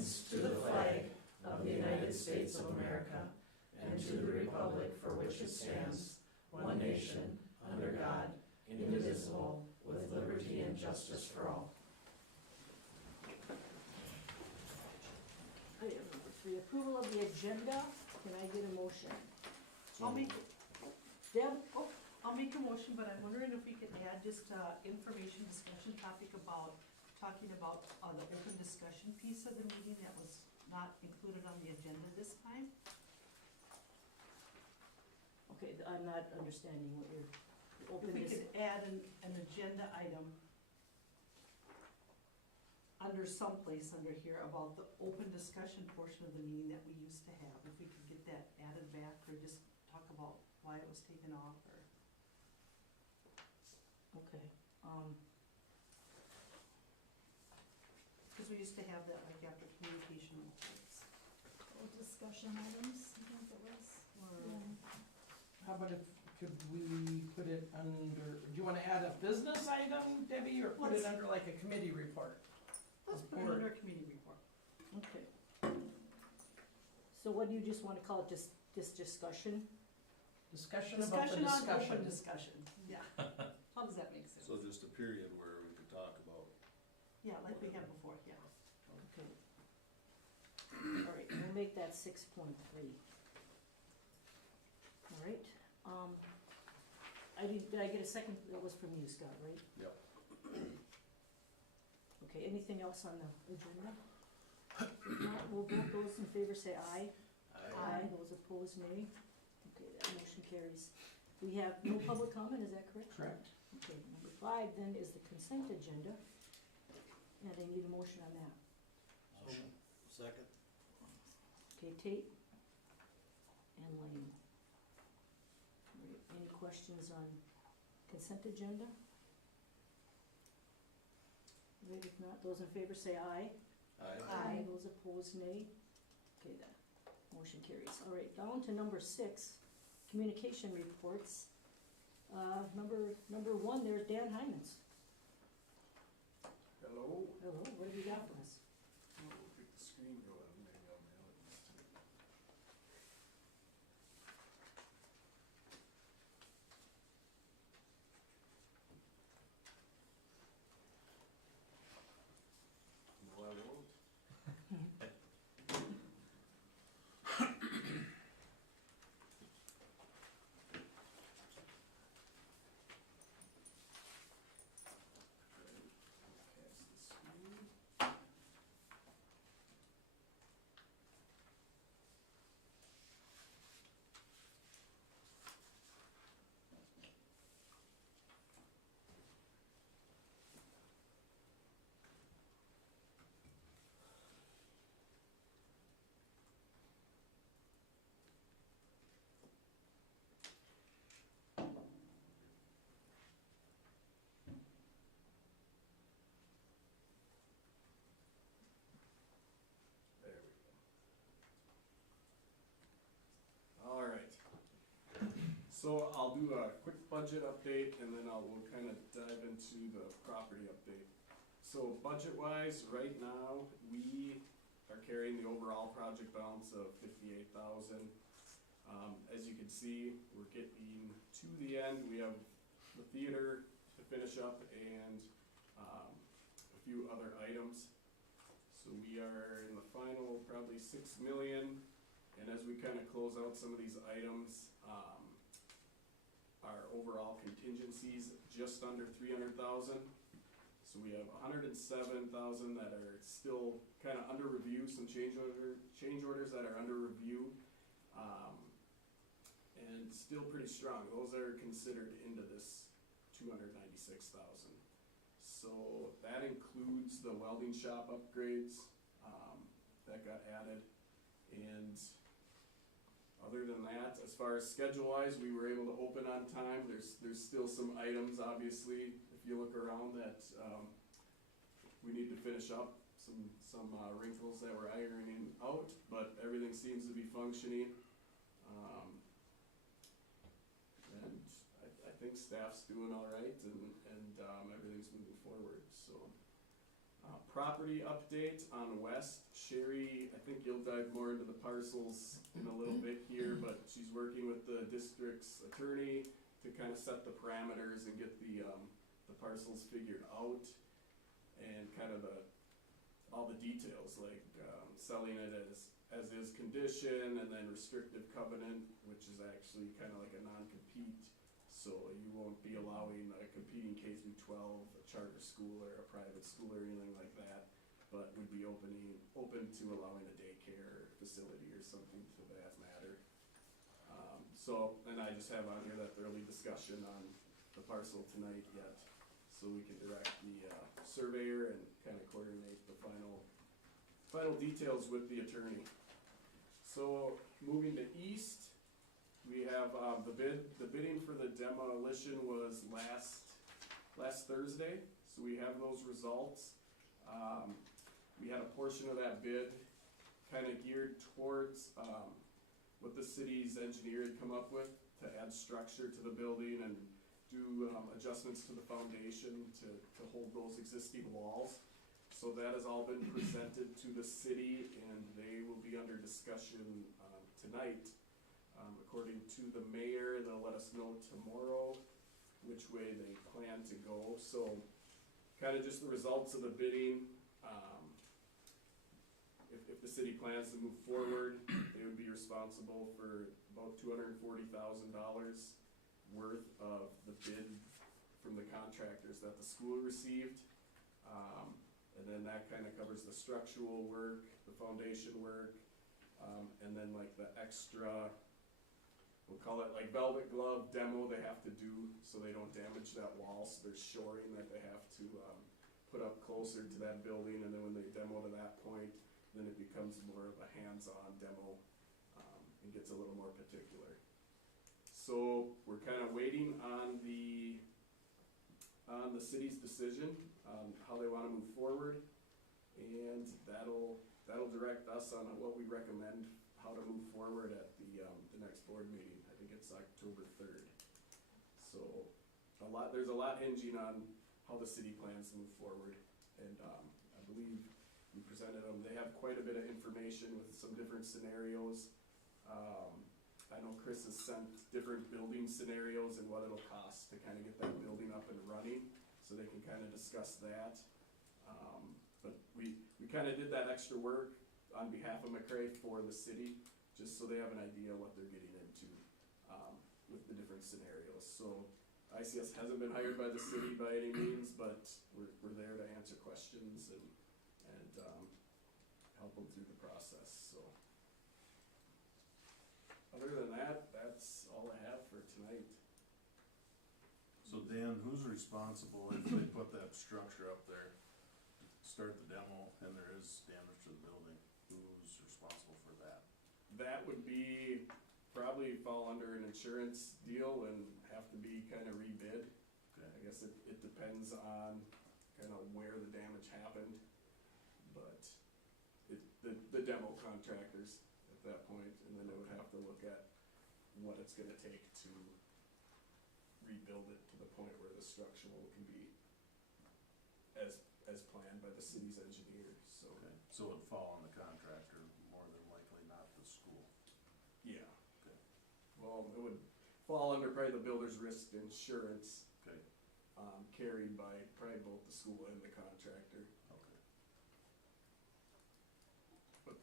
allegiance to the flag of the United States of America and to the republic for which it stands, one nation, under God, indivisible, with liberty and justice for all. Item number 3, approval of the agenda. Can I get a motion? I'll make, Deb? I'll make a motion, but I'm wondering if we could add just information discussion topic about, talking about the open discussion piece of the meeting that was not included on the agenda this time. Okay, I'm not understanding what you're, If we could add an agenda item under someplace under here about the open discussion portion of the meeting that we used to have, if we could get that added back, or just talk about why it was taken off, or. okay, Cause we used to have that like after communication reports, Discussion items, I think it was. or, How about if, could we put it under, do you wanna add a business item, Debbie, or put it Let's- under like a committee report? let's put it Or- under a committee report. okay. So what do you just wanna call it, just discussion? Discussion about the Discussion on discussion. open discussion, yeah. How does that make sense? So just a period where we could talk about. Yeah, like we had before, yeah. Okay. All right, we'll make that 6.3. All right, did I get a second? That was from you, Scott, right? Yep. Okay, anything else on the agenda? If not, we'll vote. Those in favor say aye. Aye. Those opposed, nay. Okay, that motion carries. We have no public comment, is that correct? Correct. Okay, number 5 then is the consent agenda. And I need a motion on that. Motion. Second. Okay, Tate and Lane. All right, any questions on consent agenda? Right, if not, those in favor say aye. Aye. Those opposed, nay. Okay, that motion carries. All right, down to number 6, communication reports. Number 1, there's Dan Hymans. Hello. Hello, what have you got for us? Make the screen go on, maybe I'll mail it instead. No, I won't. Pass the screen. There we go. All right. So I'll do a quick budget update and then we'll kind of dive into the property update. So budget-wise, right now, we are carrying the overall project balance of $58,000. As you can see, we're getting to the end. We have the theater to finish up and a few other items. So we are in the final probably 6 million, and as we kind of close out some of these items, our overall contingencies just under 300,000. So we have 107,000 that are still kind of under review, some change orders that are under review, and still pretty strong. Those are considered into this 296,000. So that includes the welding shop upgrades that got added, and other than that, as far as schedule-wise, we were able to open on time. There's still some items, obviously, if you look around, that we need to finish up. Some wrinkles that we're ironing out, but everything seems to be functioning. And I think staff's doing all right, and everything's moving forward. So property update on West. Sherry, I think you'll dive more into the parcels in a little bit here, but she's working with the district's attorney to kind of set the parameters and get the parcels figured out, and kind of all the details, like, selling it as is condition, and then restrictive covenant, which is actually kind of like a non-compete. So you won't be allowing a competing K through 12, a charter school or a private school or anything like that, but would be open to allowing a daycare facility or something to that matter. And I just have on here that early discussion on the parcel tonight yet, so we can direct the surveyor and kind of coordinate the final details with the attorney. So moving to east, we have the bidding for the demolition was last Thursday, so we have those results. We had a portion of that bid kind of geared towards what the city's engineer had come up with to add structure to the building and do adjustments to the foundation to hold those existing walls. So that has all been presented to the city, and they will be under discussion tonight. According to the mayor, they'll let us know tomorrow which way they plan to go. So kind of just the results of the bidding. If the city plans to move forward, they would be responsible for about $240,000 worth of the bid from the contractors that the school received. And then that kind of covers the structural work, the foundation work, and then like the extra, we'll call it like velvet glove demo they have to do so they don't damage that wall. So there's shoring that they have to put up closer to that building, and then when they demo to that point, then it becomes more of a hands-on demo and gets a little more particular. So we're kind of waiting on the city's decision on how they want to move forward, and that'll direct us on what we recommend how to move forward at the next board meeting. I think it's October 3rd. So there's a lot hinging on how the city plans to move forward, and I believe we presented them. They have quite a bit of information with some different scenarios. I know Chris has sent different building scenarios and what it'll cost to kind of get that building up and running, so they can kind of discuss that. But we kind of did that extra work on behalf of McRae for the city, just so they have an idea what they're getting into with the different scenarios. So ICS hasn't been hired by the city by any means, but we're there to answer questions and help them through the process. So other than that, that's all I have for tonight. So Dan, who's responsible if they put that structure up there, start the demo, and there is damage to the building? Who's responsible for that? That would be probably fall under an insurance deal and have to be kind of rebid. Okay. I guess it depends on kind of where the damage happened, but the demo contractors at that point, and then it would have to look at what it's gonna take to rebuild it to the point where the structural can be as planned by the city's engineer, so. Okay, so it'd fall on the contractor more than likely, not the school. Yeah. Okay. Well, it would fall under probably the builder's risk insurance, Okay, carried by probably both the school and the contractor. okay. But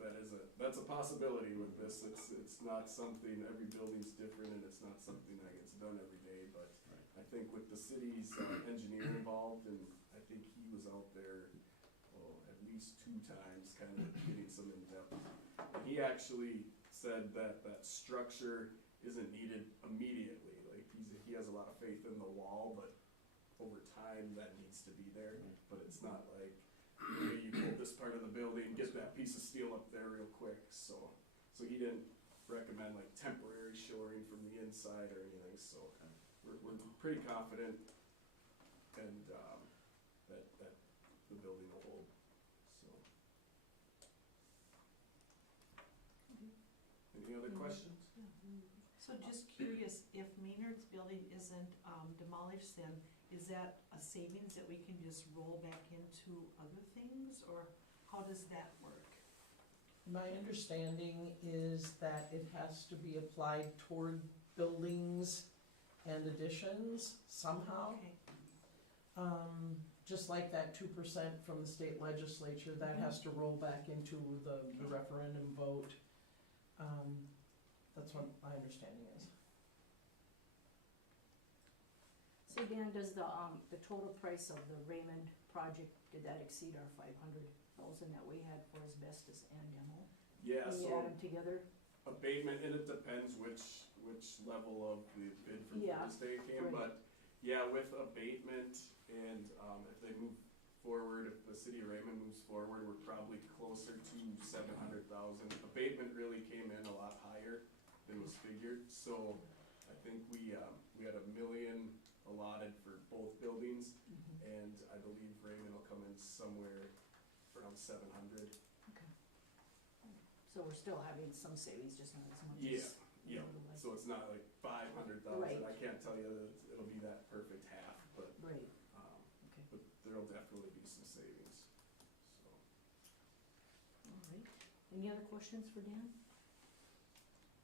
that's a possibility with this. It's not something, every building's different, and it's not something that gets done every day, but Right. I think with the city's engineer involved, and I think he was out there, at least 2 times, kind of getting some in-depth. And he actually said that structure isn't needed immediately, like he has a lot of faith in the wall, but over time that needs to be there, but it's not like, okay, you pull this part of the building, get that piece of steel up there real quick, so he didn't recommend like temporary shoring from the inside or anything, so we're pretty confident and that the building will hold, so. Any other questions? So just curious, if Maynard's building isn't demolished, then is that a savings that we can just roll back into other things, or how does that work? My understanding is that it has to be applied toward buildings and additions somehow. Okay. Just like that 2% from the state legislature, that has to roll back into the referendum vote. That's what my understanding is. So Dan, does the total price of the Raymond project, did that exceed our 500,000 that we had for asbestos and demo? Yeah, When you so add them together? abatement, and it depends which level of the bid from Yeah, the state came, right. but yeah, with abatement and, if they move forward, if the city of Raymond moves forward, we're probably closer to 700,000. Abatement really came in a lot higher than was figured, so I think we had $1 million allotted for both buildings, and I believe Raymond will come in somewhere around 700. Okay. So we're still having some savings, just not as much Yeah, as. yeah, otherwise. so it's not like 500,000, Right. I can't tell you that it'll be that perfect half, but, Right, but okay, there'll definitely be some savings, so. all right. Any other questions for Dan?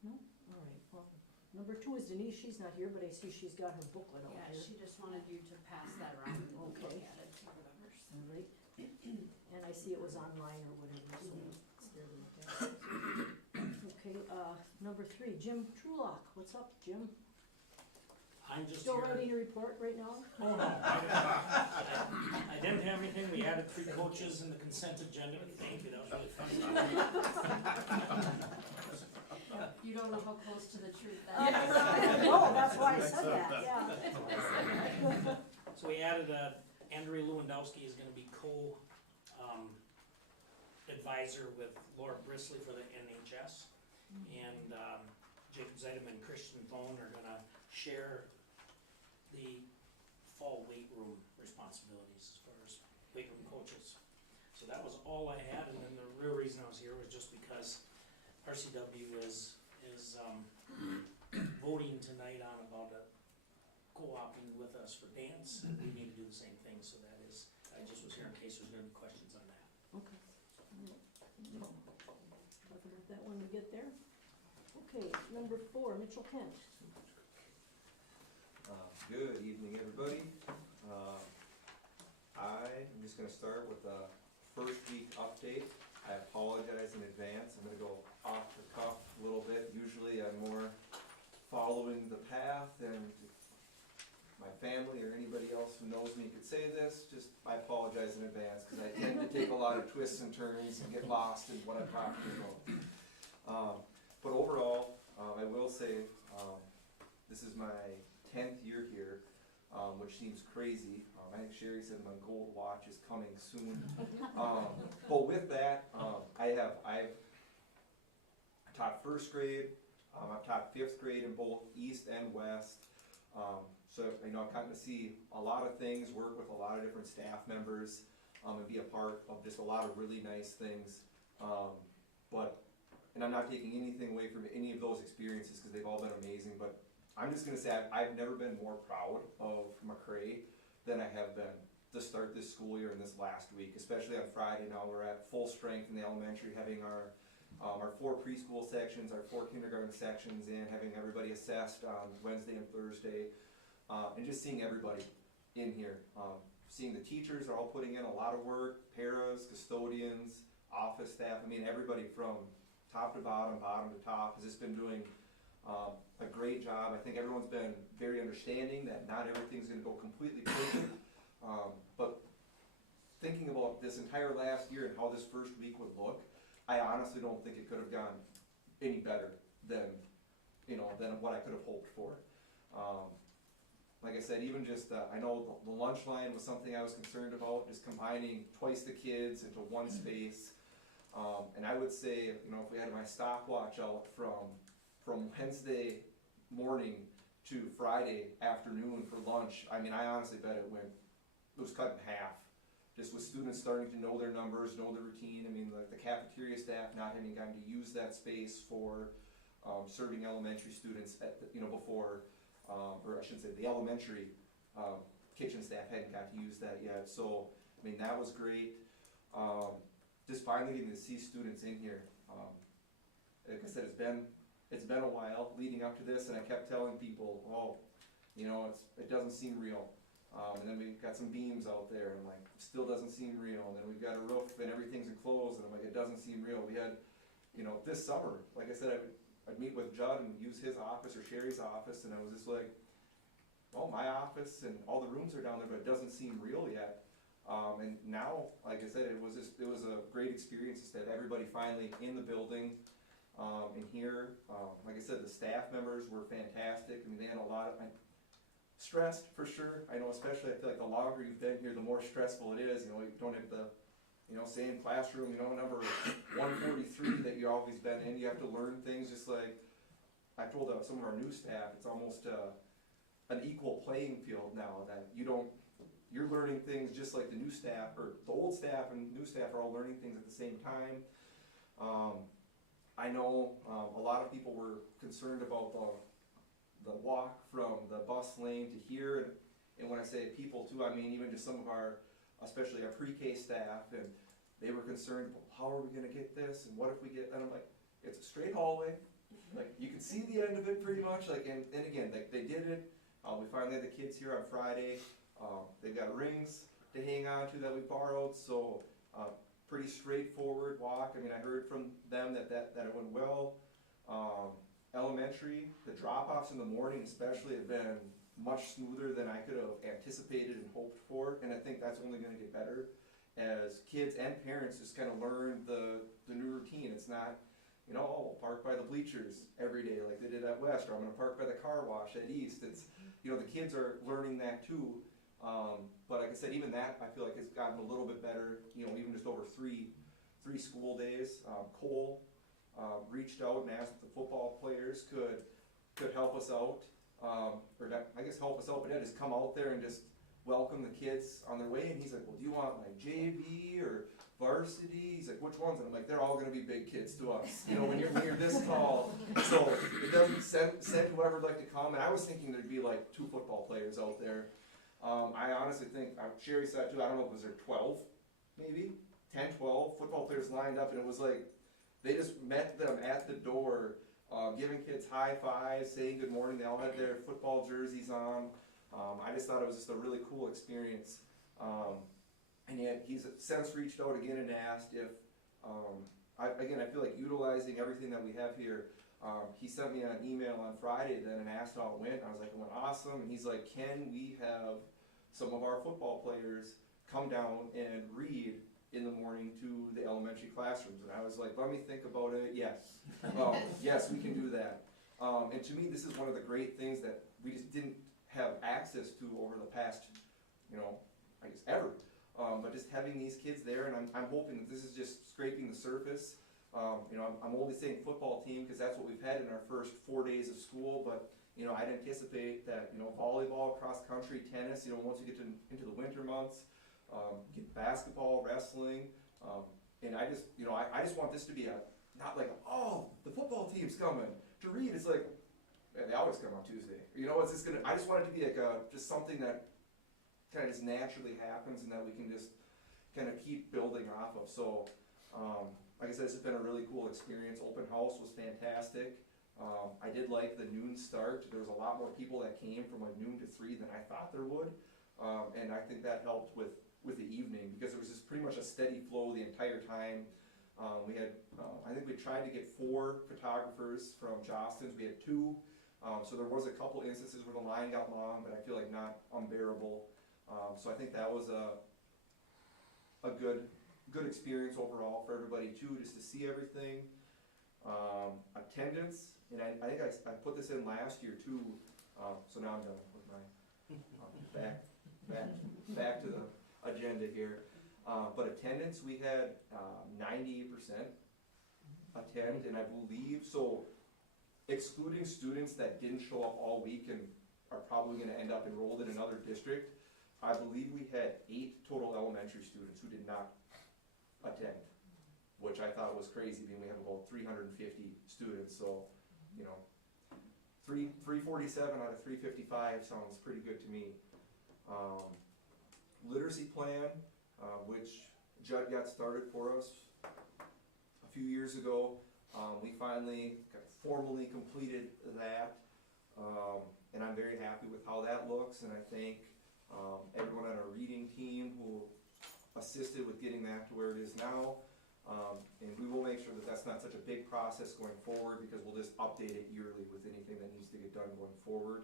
No? All right, well, number 2 is Denise, she's not here, but I see she's got her booklet out Yeah, here. she just wanted you to pass that around and look Okay. at it or whatever, so. All right, and I see it was online or whatever, so it's there to look at. Okay, number 3, Jim Trulock, what's up, Jim? I'm just Still here. writing a report right now? Oh, no, I didn't have anything, we added 3 coaches in the consent agenda, thank you, that was really funny. You don't know how close to the truth that is. No, that's why I said that, yeah. So we added, Andrea Lewandowski is gonna be advisor with Laura Brisley for the NHS. And, Jacob Zeideman and Christian Thone are gonna share the fall weight room responsibilities as far as weight room coaches. So that was all I had, and then the real reason I was here was just because RCW is voting tonight on about co-oping with us for dance, and we need to do the same thing, so that is, I just was here in case there's gonna be questions on that. Okay. Talk about that when we get there. Okay, number 4, Mitchell Kent. Good evening, everybody. I'm just gonna start with a first week update. I apologize in advance, I'm gonna go off the cuff a little bit. Usually I'm more following the path, and my family or anybody else who knows me could say this, just I apologize in advance, because I tend to take a lot of twists and turns and get lost in what I'm talking about. But overall, I will say, this is my 10th year here, which seems crazy. I think Sherry said my gold watch is coming soon. But with that, I've taught first grade, I've taught 5th grade in both East and West. So, I've gotten to see a lot of things, work with a lot of different staff members, and be a part of just a lot of really nice things. And I'm not taking anything away from any of those experiences, because they've all been amazing, but I'm just gonna say I've never been more proud of McRae than I have been to start this school year and this last week, especially on Friday. Now we're at full strength in the elementary, having our 4 preschool sections, our 4 kindergarten sections in, having everybody assessed on Wednesday and Thursday, and just seeing everybody in here. Seeing the teachers are all putting in a lot of work, paras, custodians, office staff, everybody from top to bottom, bottom to top, has just been doing a great job. I think everyone's been very understanding that not everything's gonna go completely perfect, but thinking about this entire last year and how this first week would look, I honestly don't think it could have gone any better than what I could have hoped for. Like I said, even just, I know the lunch line was something I was concerned about, just combining twice the kids into one space. And I would say, if we had my stopwatch out from Wednesday morning to Friday afternoon for lunch, I honestly bet it was cut in half. Just with students starting to know their numbers, know their routine. Like the cafeteria staff not having gotten to use that space for serving elementary students before, or I should say the elementary kitchen staff hadn't got to use that yet. So, that was great. just finally getting to see students in here. Like I said, it's been a while leading up to this, and I kept telling people, oh, you know, it doesn't seem real. And then we've got some beams out there, and like, still doesn't seem real. And then we've got a roof, and everything's enclosed, and I'm like, it doesn't seem real. We had, you know, this summer, like I said, I'd meet with Judd and use his office or Sherry's office, and I was just like, well, my office and all the rooms are down there, but it doesn't seem real yet. And now, like I said, it was a great experience just that everybody finally in the building, in here. Like I said, the staff members were fantastic. I mean, they had a lot of, stressed for sure. I know, especially I feel like the longer you've been here, the more stressful it is. You know, you don't have the, you know, same classroom, you know, number 143 that you've always been in. You have to learn things just like, I told some of our new staff, it's almost an equal playing field now, that you're learning things just like the new staff, or the old staff and new staff are all learning things at the same time. I know a lot of people were concerned about the walk from the bus lane to here, and when I say people too, I mean even just some of our, especially our pre-K staff, and they were concerned, well, how are we gonna get this, and what if we get, and I'm like, it's a straight hallway, like, you can see the end of it pretty much, like, and again, like, they did it, we finally had the kids here on Friday, they've got rings to hang on to that we borrowed, so, pretty straightforward walk. I mean, I heard from them that it went well. Elementary, the drop-offs in the morning especially have been much smoother than I could have anticipated and hoped for, and I think that's only gonna get better as kids and parents just kind of learn the new routine. It's not, you know, oh, I'll park by the bleachers every day like they did at West, or I'm gonna park by the car wash at East. It's, you know, the kids are learning that too. But like I said, even that I feel like has gotten a little bit better, you know, even just over three school days. Cole reached out and asked if the football players could help us out, or not, I guess help us out, but yeah, just come out there and just welcome the kids on their way. And he's like, well, do you want like JV or varsity? He's like, which ones? And I'm like, they're all gonna be big kids to us, you know, when you're this tall. So it doesn't send whoever would like to come. And I was thinking there'd be like 2 football players out there. I honestly think, Sherry said too, I don't know, was there 12, maybe? 10, 12 football players lined up, and it was like, they just met them at the door, giving kids high fives, saying good morning. They all had their football jerseys on. I just thought it was just a really cool experience. And yet he's since reached out again and asked if, I feel like utilizing everything that we have here. He sent me an email on Friday then and asked how it went. I was like, it went awesome. And he's like, can we have some of our football players come down and read in the morning to the elementary classrooms? And I was like, let me think about it. Yes, yes, we can do that. And to me, this is one of the great things that we just didn't have access to over the past, you know, I guess ever. But just having these kids there, and I'm hoping that this is just scraping the surface. You know, I'm only saying football team because that's what we've had in our first 4 days of school, but you know, I'd anticipate that, you know, volleyball, cross country, tennis, you know, once you get into the winter months, get basketball, wrestling, and I just, you know, I just want this to be not like, oh, the football team's coming to read. It's like, man, they always come on Tuesday. You know, it's just I just want it to be like just something that kind of just naturally happens and that we can just kind of keep building off of. So, like I said, this has been a really cool experience. Open house was fantastic. I did like the noon start. There was a lot more people that came from like noon to 3 than I thought there would. And I think that helped with the evening because it was just pretty much a steady flow the entire time. We had, I think we tried to get 4 photographers from Jostens. We had 2. So there was a couple instances where the line got long, but I feel like not unbearable. So I think that was a good experience overall for everybody too, just to see everything. Attendance, and I think I put this in last year too, so now I'm done with my, back to the agenda here. But attendance, we had 98% attend, and I believe, so excluding students that didn't show up all week and are probably gonna end up enrolled in another district, I believe we had 8 total elementary students who did not attend, which I thought was crazy, being we have about 350 students, so, you know, 347 out of 355 sounds pretty good to me. Literacy plan, which Judd got started for us a few years ago. We finally formally completed that, and I'm very happy with how that looks, and I thank everyone on our reading team who assisted with getting that to where it is now. And we will make sure that that's not such a big process going forward, because we'll just update it yearly with anything that needs to get done going forward.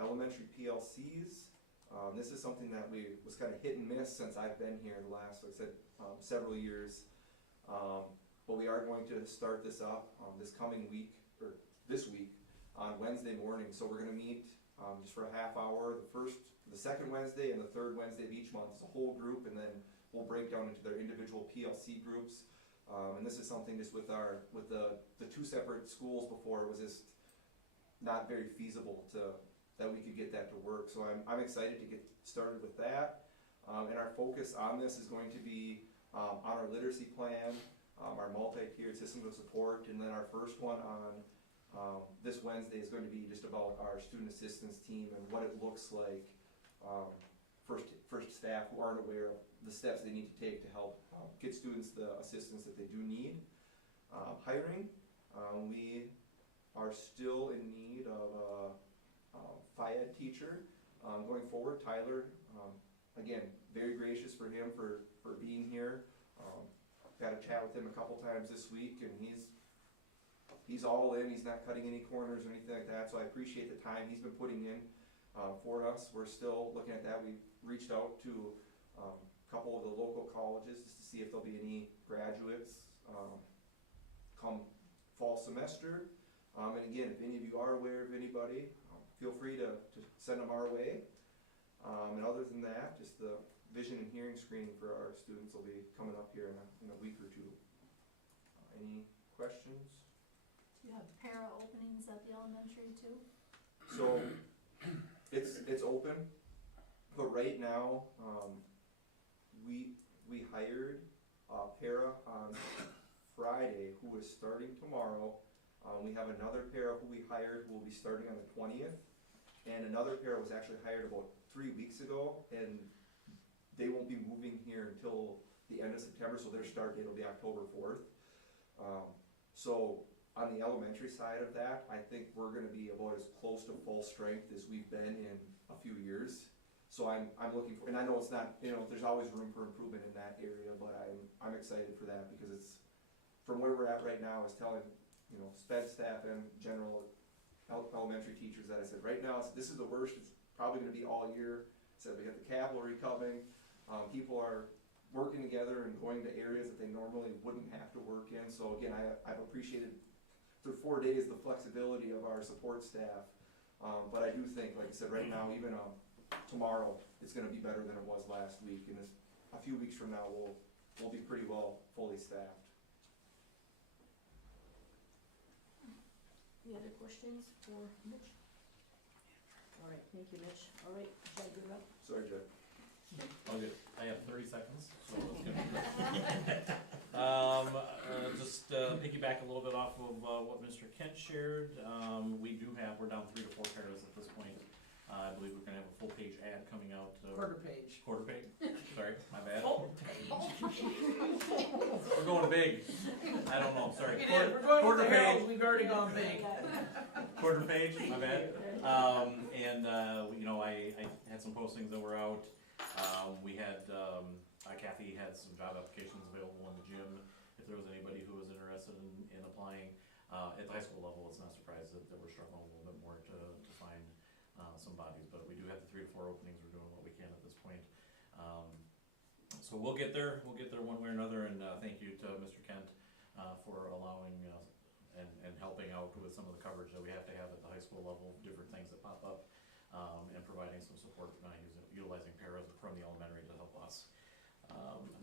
Elementary PLCs, this is something that was kind of hit and miss since I've been here the last, like I said, several years. But we are going to start this up this coming week, or this week, on Wednesday morning. So we're gonna meet just for a half hour, the second Wednesday and the third Wednesday of each month as a whole group, and then we'll break down into their individual PLC groups. And this is something just with the two separate schools before, it was just not very feasible that we could get that to work. So I'm excited to get started with that. And our focus on this is going to be on our literacy plan, our multi-tiered systems of support, and then our first one on this Wednesday is going to be just about our student assistance team and what it looks like for staff who aren't aware of the steps they need to take to help get students the assistance that they do need. Hiring, we are still in need of a Phy-Ed teacher going forward. Tyler, again, very gracious for him for being here. Got to chat with him a couple times this week, and he's all in. He's not cutting any corners or anything like that, so I appreciate the time he's been putting in for us. We're still looking at that. We reached out to a couple of the local colleges just to see if there'll be any graduates come fall semester. And again, if any of you are aware of anybody, feel free to send them our way. And other than that, just the vision and hearing screening for our students will be coming up here in a week or two. Any questions? Do you have para openings at the elementary too? So it's open, but right now we hired a para on Friday who is starting tomorrow. We have another para who we hired who will be starting on the 20th, and another para was actually hired about 3 weeks ago, and they won't be moving here until the end of September, so their start date will be October 4th. So on the elementary side of that, I think we're gonna be about as close to full strength as we've been in a few years. So I'm looking for, and I know it's not, there's always room for improvement in that area, but I'm excited for that, because it's, from where we're at right now, is telling, sped staff and general elementary teachers that I said, right now, this is the worst it's probably gonna be all year. I said, we got the cavalry coming, people are working together and going to areas that they normally wouldn't have to work in. So again, I've appreciated through 4 days the flexibility of our support staff. But I do think, like I said, right now, even tomorrow, it's gonna be better than it was last week, and a few weeks from now, we'll be pretty well fully staffed. Any other questions for Mitch? All right, thank you, Mitch. All right, Judd, you're up. Sorry, Jeff. All good. I have 30 seconds, so let's get just piggyback a little bit off of what Mr. Kent shared. We're down 3 to 4 paras at this point. I believe we're gonna have a full page ad coming out. Quarter page. Quarter page? Sorry, my bad. Oh. We're going big. I don't know, sorry. We're going Quarter with the Herald, page. we've already gone big. Quarter page, my bad. I had some postings that were out. We had, Kathy had some job applications available in the gym. If there was anybody who was interested in applying, at the high school level, it's not surprised that we're struggling a little bit more to find some bodies, but we do have the 3 to 4 openings. We're doing what we can at this point. So we'll get there one way or another, and thank you to Mr. Kent for allowing and helping out with some of the coverage that we have to have at the high school level, different things that pop up, and providing some support, utilizing paras from the elementary to help us.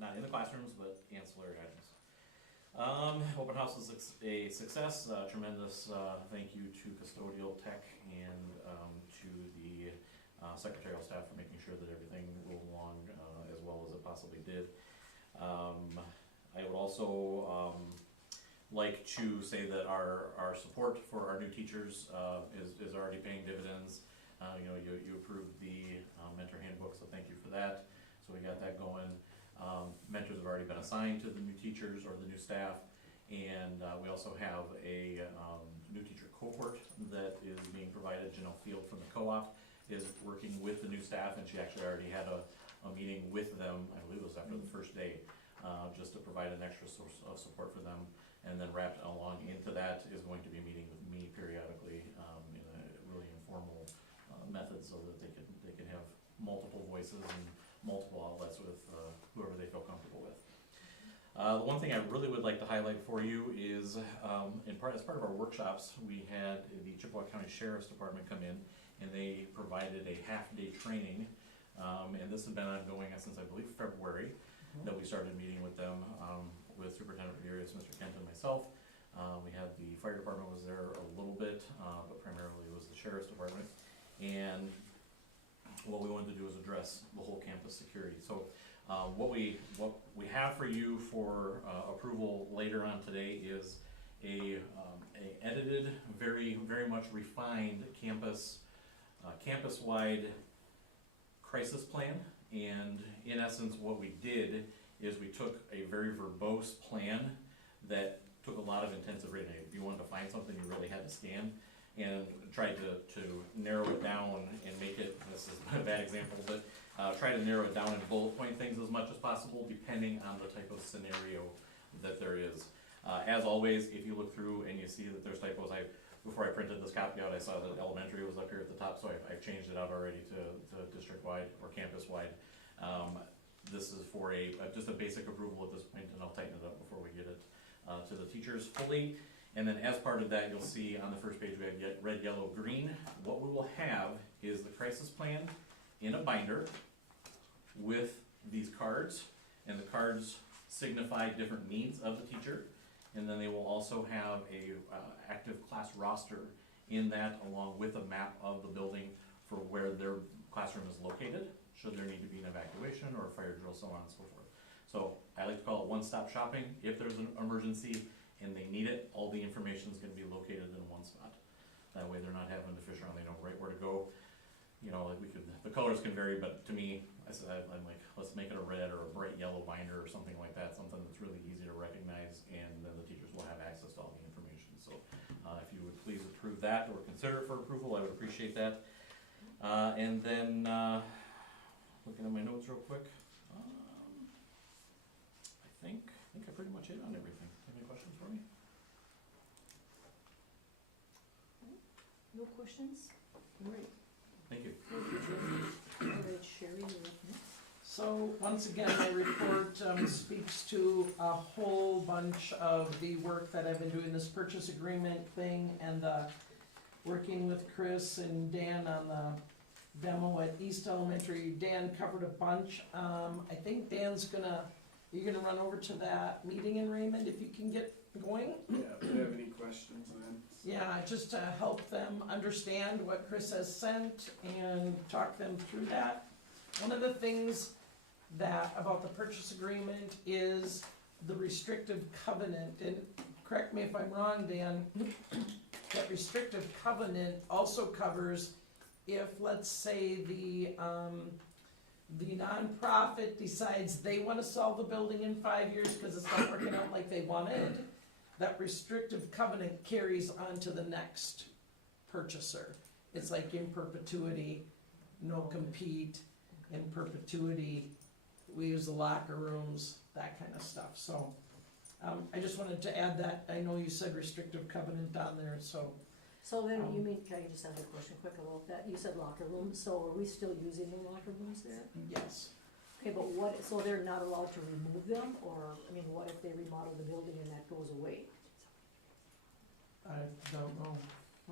Not in the classrooms, but ancillary items. Open house was a success. Tremendous thank you to custodial tech and to the secretarial staff for making sure that everything rolled along as well as it possibly did. I would also like to say that our support for our new teachers is already paying dividends. You approved the mentor handbook, so thank you for that. So we got that going. Mentors have already been assigned to the new teachers or the new staff. And we also have a new teacher cohort that is being provided. Janelle Field from the co-op is working with the new staff, and she actually already had a meeting with them, I believe it was after the first day, just to provide an extra source of support for them. And then wrapped along into that is going to be meeting with me periodically in a really informal method, so that they can have multiple voices and multiple outlets with whoever they feel comfortable with. The one thing I really would like to highlight for you is, as part of our workshops, we had the Chippewa County Sheriff's Department come in, and they provided a half-day training, and this has been ongoing since, I believe, February, that we started meeting with them, with Superintendent Furious, Mr. Kent, and myself. We had the fire department was there a little bit, but primarily it was the Sheriff's Department, and what we wanted to do is address the whole campus security. So what we have for you for approval later on today is a edited, very much refined campus-wide crisis plan. And in essence, what we did is we took a very verbose plan that took a lot of intensive reading. If you wanted to find something, you really had to scan, and tried to narrow it down and make it, this is a bad example, but try to narrow it down and bullet point things as much as possible, depending on the type of scenario that there is. As always, if you look through and you see that there's typos, before I printed this copy out, I saw that elementary was up here at the top, so I've changed it out already to district-wide or campus-wide. This is for just a basic approval at this point, and I'll tighten it up before we get it to the teachers fully. And then as part of that, you'll see on the first page we have red, yellow, green. What we will have is the crisis plan in a binder with these cards, and the cards signify different needs of the teacher. And then they will also have a active class roster in that, along with a map of the building for where their classroom is located, should there need to be an evacuation or a fire drill, so on and so forth. So I like to call it one-stop shopping. If there's an emergency and they need it, all the information is gonna be located in one spot. That way they're not having to fish around, they know right where to go. You know, like the colors can vary, but to me, I'm like, let's make it a red or a bright yellow binder or something like that, something that's really easy to recognize, and then the teachers will have access to all the information. So if you would please approve that or consider it for approval, I would appreciate that. And then, looking at my notes real quick, I think I pretty much hit on everything. Any questions for me? No questions? All right. Thank you. All right, Sherry, you're up next. So, once again, my report speaks to a whole bunch of the work that I've been doing, this purchase agreement thing, and working with Chris and Dan on the demo at East Elementary. Dan covered a bunch. I think Dan's you're gonna run over to that meeting in Raymond if you can get going? Yeah, if you have any questions then. Yeah, just to help them understand what Chris has sent and talk them through that. One of the things about the purchase agreement is the restrictive covenant, and correct me if I'm wrong, Dan, that restrictive covenant also covers if, let's say, the nonprofit decides they wanna sell the building in 5 years because it's not working out like they wanted, that restrictive covenant carries on to the next purchaser. It's like in perpetuity, no compete, in perpetuity, we use the locker rooms, that kind of stuff. So I just wanted to add that. I know you said restrictive covenant down there, so. So then, you mean, can I just ask a question quick about that? You said locker rooms, so are we still using the locker rooms there? Yes. Okay, but so they're not allowed to remove them, or, I mean, what if they remodel the building and that goes away? I don't know.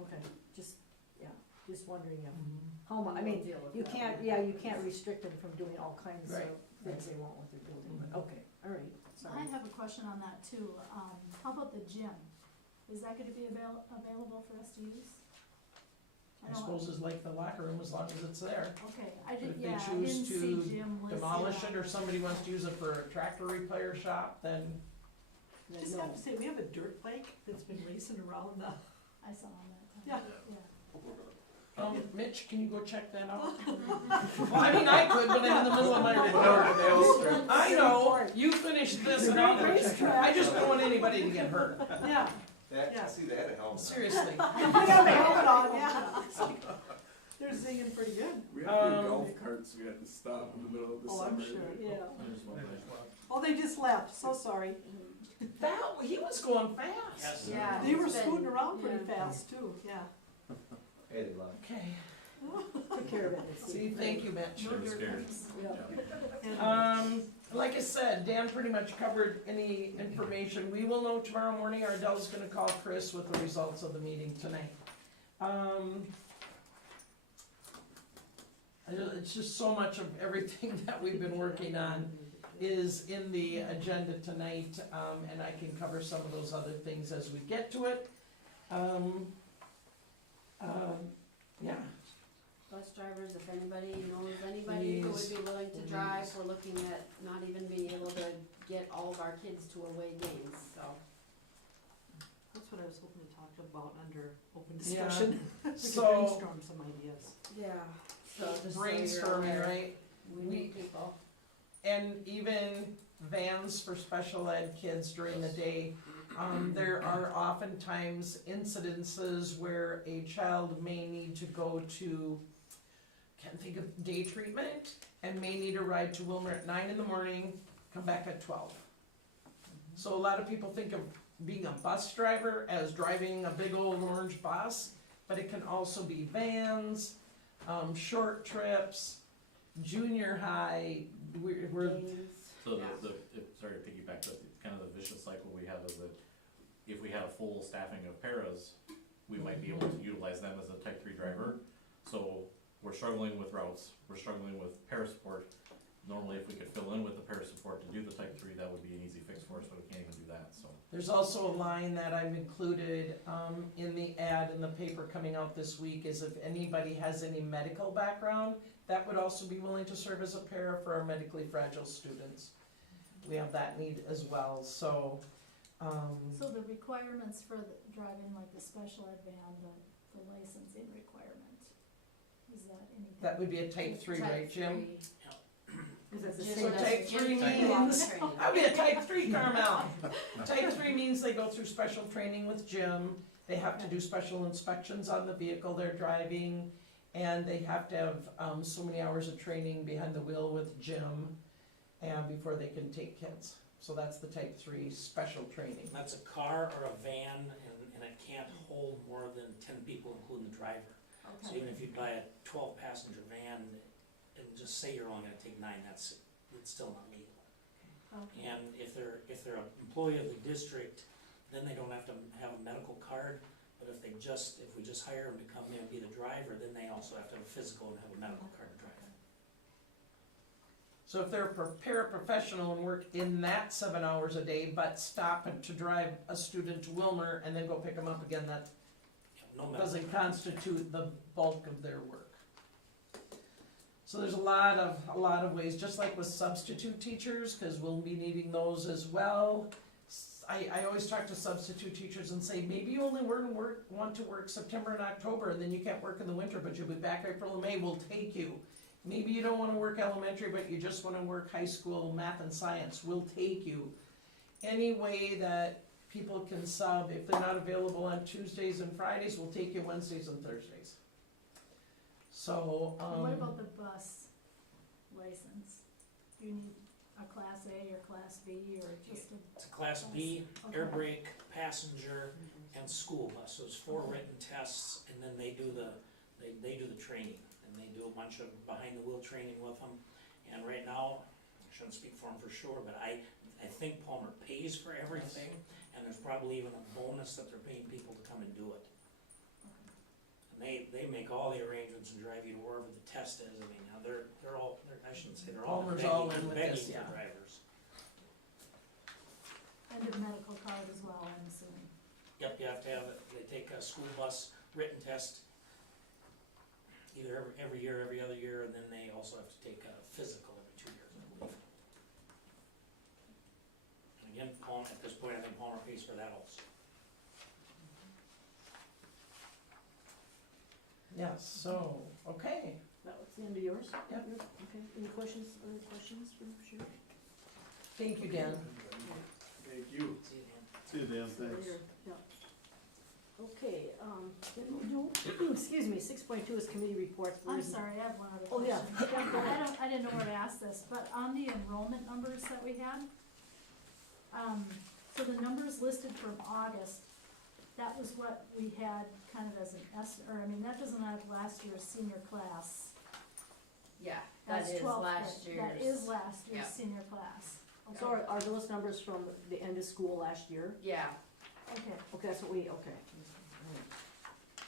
Okay, just wondering if, Mhm. how much, I mean, We'll deal with you that can't, later. you can't restrict them from doing all kinds of Right, things they want with their building, but, okay, all right, I sorry. have a question on that too. How about the gym? Is that gonna be available for us to use? I suppose it's like the locker room as long as it's there. Okay, But if they I choose didn't see to gym listed Demolish on it, or somebody wants to use it for a tractor repair shop, then Then Just no. have to say, we have a dirt bike that's been racing around the, I saw on that. Yeah. Yeah. Mitch, can you go check that out? Well, I mean, I could, but I'm in the middle of my report. I know, you finish this and I'll go check it out. I just don't want anybody to get hurt, Yeah, That, Yeah. see, that help. seriously. they got the helmet on, yeah. They're singing pretty good. We had three golf carts we had to stop in the middle of the Oh, summer. I'm sure, yeah. There's one there. Oh, they just left, so sorry. That, he was going fast. Yes. Yeah. They were it's been- scooting around pretty yeah. fast too, yeah. Hey, they love. Okay, Take care of it. see, thank you, Mitch. She was scared. Yeah. And Like I said, Dan pretty much covered any information. We will know tomorrow morning. Ardell's gonna call Chris with the results of the meeting tonight. It's just so much of everything that we've been working on is in the agenda tonight, and I can cover some of those other things as we get to it. Yeah, Bus drivers, if anybody knows anybody who would Please, be willing to please. drive, we're looking at not even being able to get all of our kids to away games, so. that's what I was hoping to talk about under open Yeah. discussion. We could So- brainstorm some ideas. Yeah. So just so you're brainstorming, aware, right? we need people. And even vans for special ed kids during the day. There are oftentimes incidences where a child may need to go to, can't think of, day treatment, and may need a ride to Wilmer at 9 in the morning, come back at 12. So a lot of people think of being a bus driver as driving a big old orange bus, but it can also be vans, short trips, junior high, we're Games. So Yeah. sorry to piggyback, but kind of the vicious cycle we have is that if we had a full staffing of paras, we might be able to utilize them as a type 3 driver. So we're struggling with routes, we're struggling with para support. Normally, if we could fill in with the para support to do the type 3, that would be an easy fix for us, but we can't even do that, so. There's also a line that I've included in the ad in the paper coming out this week, is if anybody has any medical background, that would also be willing to serve as a para for our medically fragile students. We have that need as well, so, So the requirements for the driving like the special ed van, the licensing requirement, is that anything? that would be a type 3, right, Type Jim? 3. Is that the Jim So same? does- type Jim 3 does do all the means- training. That'd be a type 3, Carmel. Type 3 means they go through special training with Jim, they have to do special inspections on the vehicle they're driving, and they have to have so many hours of training behind the wheel with Jim, and before they can take kids. So that's the type 3 special training. That's a car or a van, and it can't hold more than 10 people, including the driver. So Okay. even if you buy a 12-passenger van, and just say you're only gonna take 9, it's still not legal. Okay. And if they're an employee of the district, then they don't have to have a medical card, but if we just hire them to come in and be the driver, then they also have to have a physical and have a medical card to drive. So if they're a paraprofessional and work in that 7 hours a day, but stop to drive a student to Wilmer and then go pick them up again, that No medical doesn't card. constitute the bulk of their work. So there's a lot of ways, just like with substitute teachers, cause we'll be needing those as well. I always talk to substitute teachers and say, maybe you only want to work September and October, and then you can't work in the winter, but you'll be back April and May, we'll take you. Maybe you don't wanna work elementary, but you just wanna work high school math and science, we'll take you. Any way that people can sub, if they're not available on Tuesdays and Fridays, we'll take you Wednesdays and Thursdays. So, And what about the bus license? Do you need a class A or class B or just a? It's a Class B, Okay. air brake, passenger, and school bus. So it's 4 written tests, and then they do the training. And they do a bunch of behind-the-wheel training with them. And right now, I shouldn't speak for them for sure, but I think Palmer pays for everything, and there's probably even a bonus that they're paying people to come and do it. And they make all the arrangements and drive you to wherever the test is. I mean, now they're all, I shouldn't say they're all Palmer's all in begging with begging this, for yeah. drivers. And a medical card as well, I'm assuming. Yep, you have to have it, they take a school bus written test either every year, every other year, and then they also have to take a physical every 2 years, I believe. And again, Palmer, at this point, I think Palmer pays for that also. Yes, so, okay, That was the end of yours? Yep. Yours? Okay, any questions, other questions for Sheriff? thank you, Dan. Thank you. See you, Dan. See you, Dan, thanks. Yeah. Okay, then we'll do, excuse me, 6.2 is committee reports. I'm sorry, I have one other Oh, question. yeah. I didn't know where to ask this, but on the enrollment numbers that we had, so the numbers listed from August, that was what we had kind of as an that doesn't have last year's senior class. Yeah, that That's is 12th last grade. year's. That is last year's Yeah. senior class. So are those numbers from the end of school last year? Yeah, Okay, Okay, that's what okay.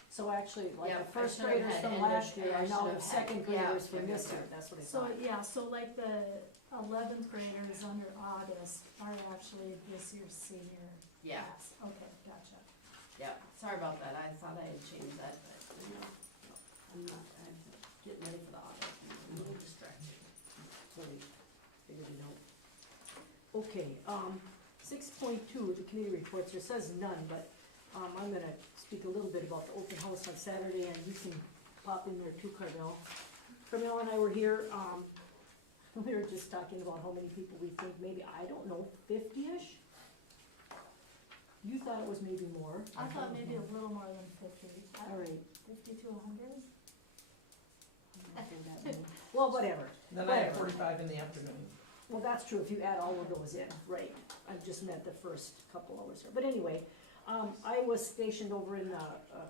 So actually, like Yep, the I first should have graders had from end of- last year I are now should the have second had- yeah, graders from yeah, this yeah. year, that's what I so, thought. yeah, so like the 11th graders under August are actually this year's senior yeah, class. Okay, gotcha. yeah. Sorry about that. I thought I had changed that, but no, I'm not, I'm getting ready for the audit. I'm a little distracted. So we figured it out. Okay, 6.2, the committee reports, there says none, but, I'm gonna speak a little bit about the open house on Saturday, and you can pop in there too, Carmel. Carmel and I were here, we were just talking about how many people we think, maybe, I don't know, 50-ish? You thought it was maybe more. I thought maybe a little more than 50. All right. 50 to 100? Well, whatever. Then I have Whatever. 45 in the afternoon. Well, that's true, if you add all of those in, right. I just meant the first couple hours here. But anyway, I was stationed over in the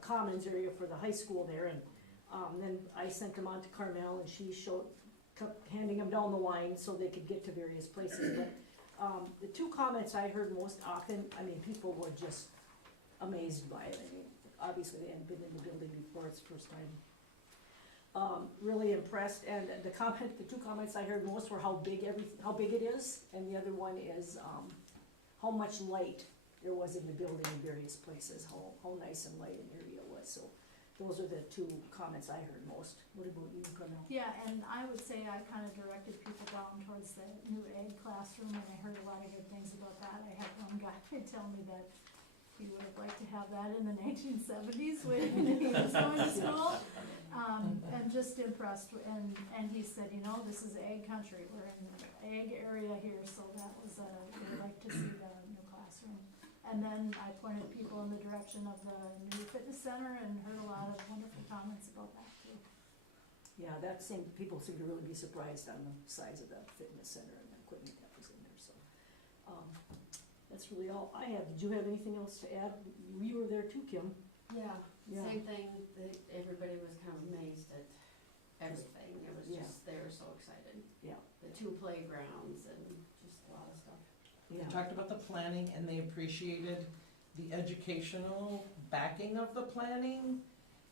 Commons area for the high school there, and then I sent them on to Carmel, and she kept handing them down the line so they could get to various places. But the two comments I heard most often, people were just amazed by it. Obviously, they hadn't been in the building before, it's the first time. Really impressed, and the two comments I heard most were how big it is, and the other one is, how much light there was in the building in various places, how nice and light an area it was, so those are the two comments I heard most. What about you, Carmel? Yeah, and I would say I kind of directed people down towards the new ag classroom, and I heard a lot of good things about that. I had one guy tell me that he would have liked to have that in the 1970s when he was going to school. And just impressed, and he said, this is ag country, we're in the ag area here, so that was, we'd like to see the new classroom. And then I pointed people in the direction of the new fitness center and heard a lot of wonderful comments about that too. Yeah, people seem to really be surprised on the size of the fitness center and the equipment that was in there, so. That's really all I have. Did you have anything else to add? You were there too, Kim. Yeah, Yeah. same thing. Everybody was kind of amazed at everything. It was Yeah. just, they were so excited. Yeah. The 2 playgrounds and just a lot of stuff. They talked about the planning, and they appreciated the educational backing of the planning.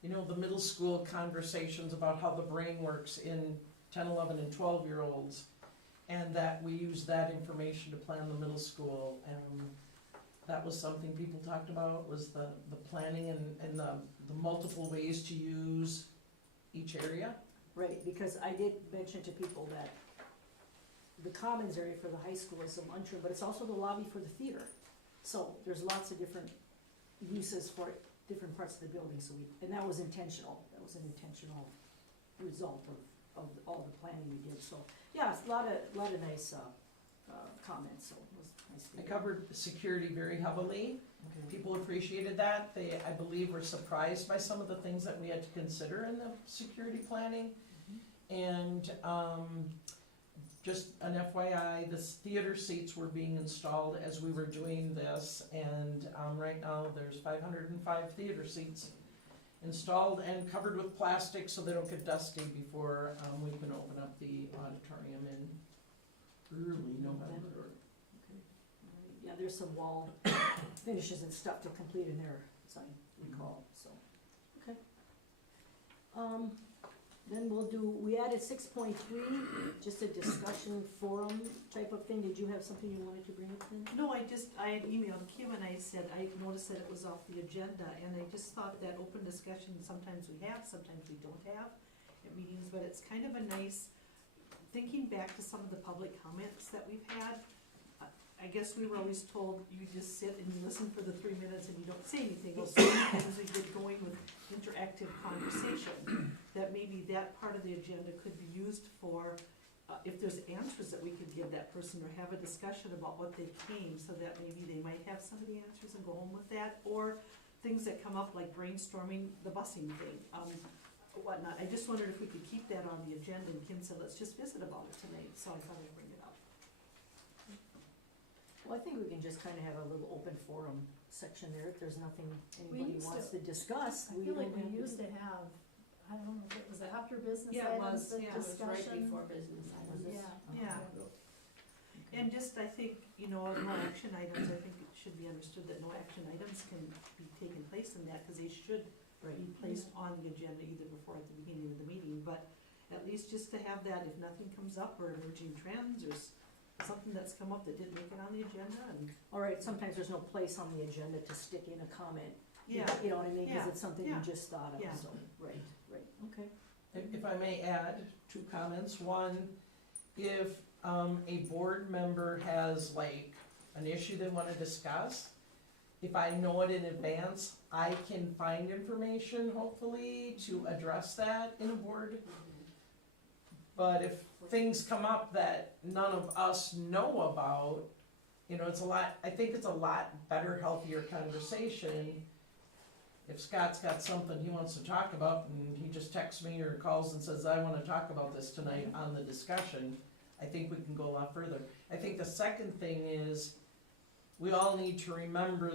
The middle school conversations about how the brain works in 10, 11, and 12-year-olds, and that we use that information to plan the middle school. And that was something people talked about, was the planning and the multiple ways to use each area. Right, because I did mention to people that the commons area for the high school is the lunchroom, but it's also the lobby for the theater. So there's lots of different uses for different parts of the building, and that was intentional. That was an intentional result of all the planning we did, so. Yeah, it's a lot of nice, comments, so it was nice to I hear. covered security very heavily. Okay. People appreciated that. They, I believe, were surprised by some of the things that we had to consider in the security planning. And just an FYI, the theater seats were being installed as we were doing this, and right now there's 505 theater seats installed and covered with plastic so they don't get dusty before we can open up the auditorium in early November. Okay. Alright. Yeah, there's some wall finishes and stuff to complete in there, as I recall, so, okay. Then we added 6.3, just a discussion forum type of thing. Did you have something you wanted to bring up then? No, I had emailed Kim and I said, I noticed that it was off the agenda, and I just thought that open discussion, sometimes we have, sometimes we don't have at meetings, but it's kind of a nice, thinking back to some of the public comments that we've had, I guess we were always told you just sit and you listen for the 3 minutes and you don't say anything. Well, sometimes we get going with interactive conversation, that maybe that part of the agenda could be used for, if there's answers that we could give that person, or have a discussion about what they came, so that maybe they might have some of the answers and go home with that, or things that come up like brainstorming the busing thing, whatnot. I just wondered if we could keep that on the agenda, and Kim said, let's just visit about it tonight, so I thought I'd bring it up. Well, I think we can just kinda have a little open forum section there, if there's nothing We anybody used wants to- to discuss. I feel like don't we have to- used to have, I don't know if it was after business Yeah, it items, was, the yeah, It was right discussion. before business items. Yeah. Yeah. And just, I think, you know, no action items, I think it should be understood that no action items can be taking place in that, cause they should be placed on the agenda either before or at the beginning of the meeting, but at least just to have that, if nothing comes up, or emerging trends, or something that's come up that didn't make it on the agenda, and, All right, sometimes there's no place on the agenda to stick in a comment. yeah, You know what I mean, cause Yeah, it's something you yeah, just thought of, yeah. so, right, okay. If I may add 2 comments, one, if, a board member has like an issue they wanna discuss, if I know it in advance, I can find information hopefully to address that in a board. But if things come up that none of us know about, you know, I think it's a lot better, healthier conversation. If Scott's got something he wants to talk about and he just texts me or calls and says, I wanna talk about this tonight on the discussion, I think we can go a lot further. I think the second thing is, we all need to remember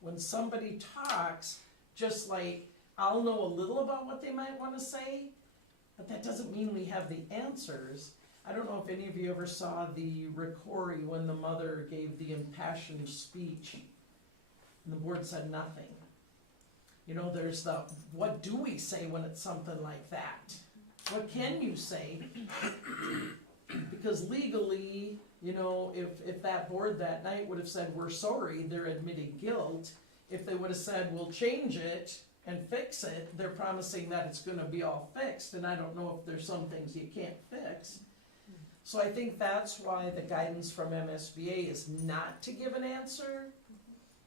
when somebody talks, just like, I'll know a little about what they might wanna say, but that doesn't mean we have the answers. I don't know if any of you ever saw the Ricori when the mother gave the impassioned speech and the board said nothing. You know, there's what do we say when it's something like that? What can you say? Because legally, you know, if that board that night would have said, we're sorry, they're admitting guilt. If they would have said, we'll change it and fix it, they're promising that it's gonna be all fixed, and I don't know if there's some things you can't fix. So I think that's why the guidance from MSBA is not to give an answer.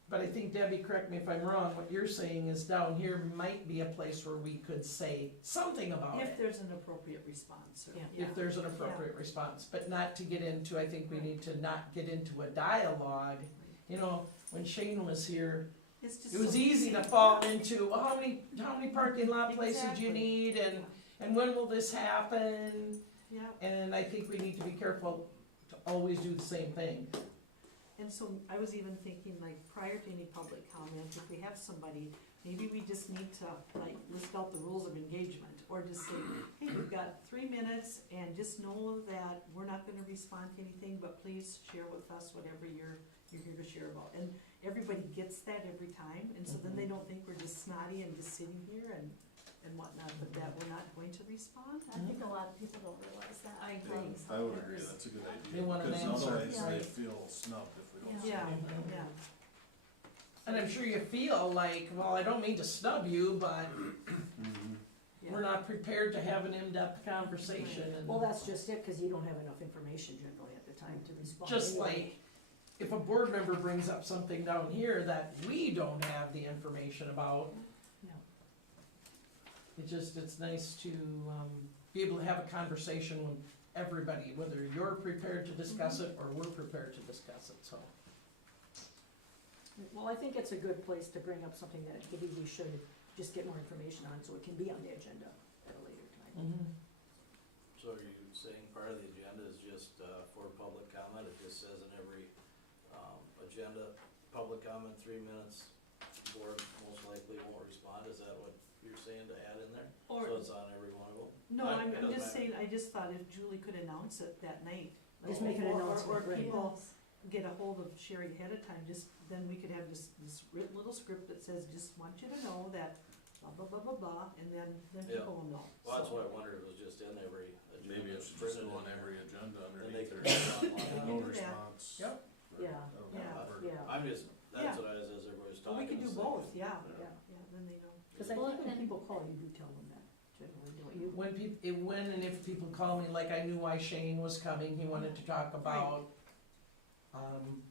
But I think, Debbie, correct me if I'm wrong, what you're saying is down here might be a place where we could say something about if Oh, it. there's an appropriate response, or, Yeah. yeah. If there's an appropriate response, but not to get into, I think we need to not get into a dialogue. You know, when Shane was here, It's just it was so easy to fall into, well, how many parking lot places do you Exactly. need, and when will this happen? Yeah, And I think we need to be careful to always do the same thing. and so I was even thinking, like, prior to any public comment, if we have somebody, maybe we just need to, like, list out the rules of engagement, or just say, hey, we've got 3 minutes, and just know that we're not gonna respond to anything, but please share with us whatever you're here to share about. And everybody gets that every time, and so then they don't think we're just snotty and just sitting here and whatnot, but that we're not going to respond. I think a lot of people don't realize that. I agree. I would agree, that's a good idea. They want an Because answer. otherwise Yeah. they feel snubbed if we don't. say Yeah, anything. yeah. And I'm sure you feel like, well, I don't mean to snub you, but Mhm. Yeah. we're not prepared to have an in-depth conversation. And Well, that's just it, cause you don't have enough information generally at the time to respond. just anyway. like, if a board member brings up something down here that we don't have the information about, Yeah. it's nice to, be able to have a conversation with everybody, whether you're prepared to discuss it or we're prepared to discuss it, so. Well, I think it's a good place to bring up something that maybe we should just get more information on, so it can be on the agenda at a later time. So are you saying part of the agenda is just, for public comment, it just says in every, agenda, public comment, 3 minutes, board most likely won't respond, is that what you're saying to add in there? Or, So it's on every one of them? no, I- I'm it doesn't just matter. saying, I just thought if Julie could announce it that night. Just like, make an or- announcement, Or right. people get a hold of Sherry ahead of time, just, then we could have this written little script that says, just want you to know that blah, blah, blah, blah, blah, and then Yeah. people will know. Well, that's So- why I wondered if it was just in every agenda. Maybe it should just printed go in on there. every agenda Then they underneath could there. read it online. No do that. response. Yep. Yeah. That'll Yeah. work. Yeah, I'm just, Yeah. that's what I was, as everybody's Well, talking. we could I do was both, thinking, yeah, then they know. cause I Well, think when and- people call, you do tell them that, generally, don't you? When and if people call me, like I knew why Shane was coming, he wanted to talk about,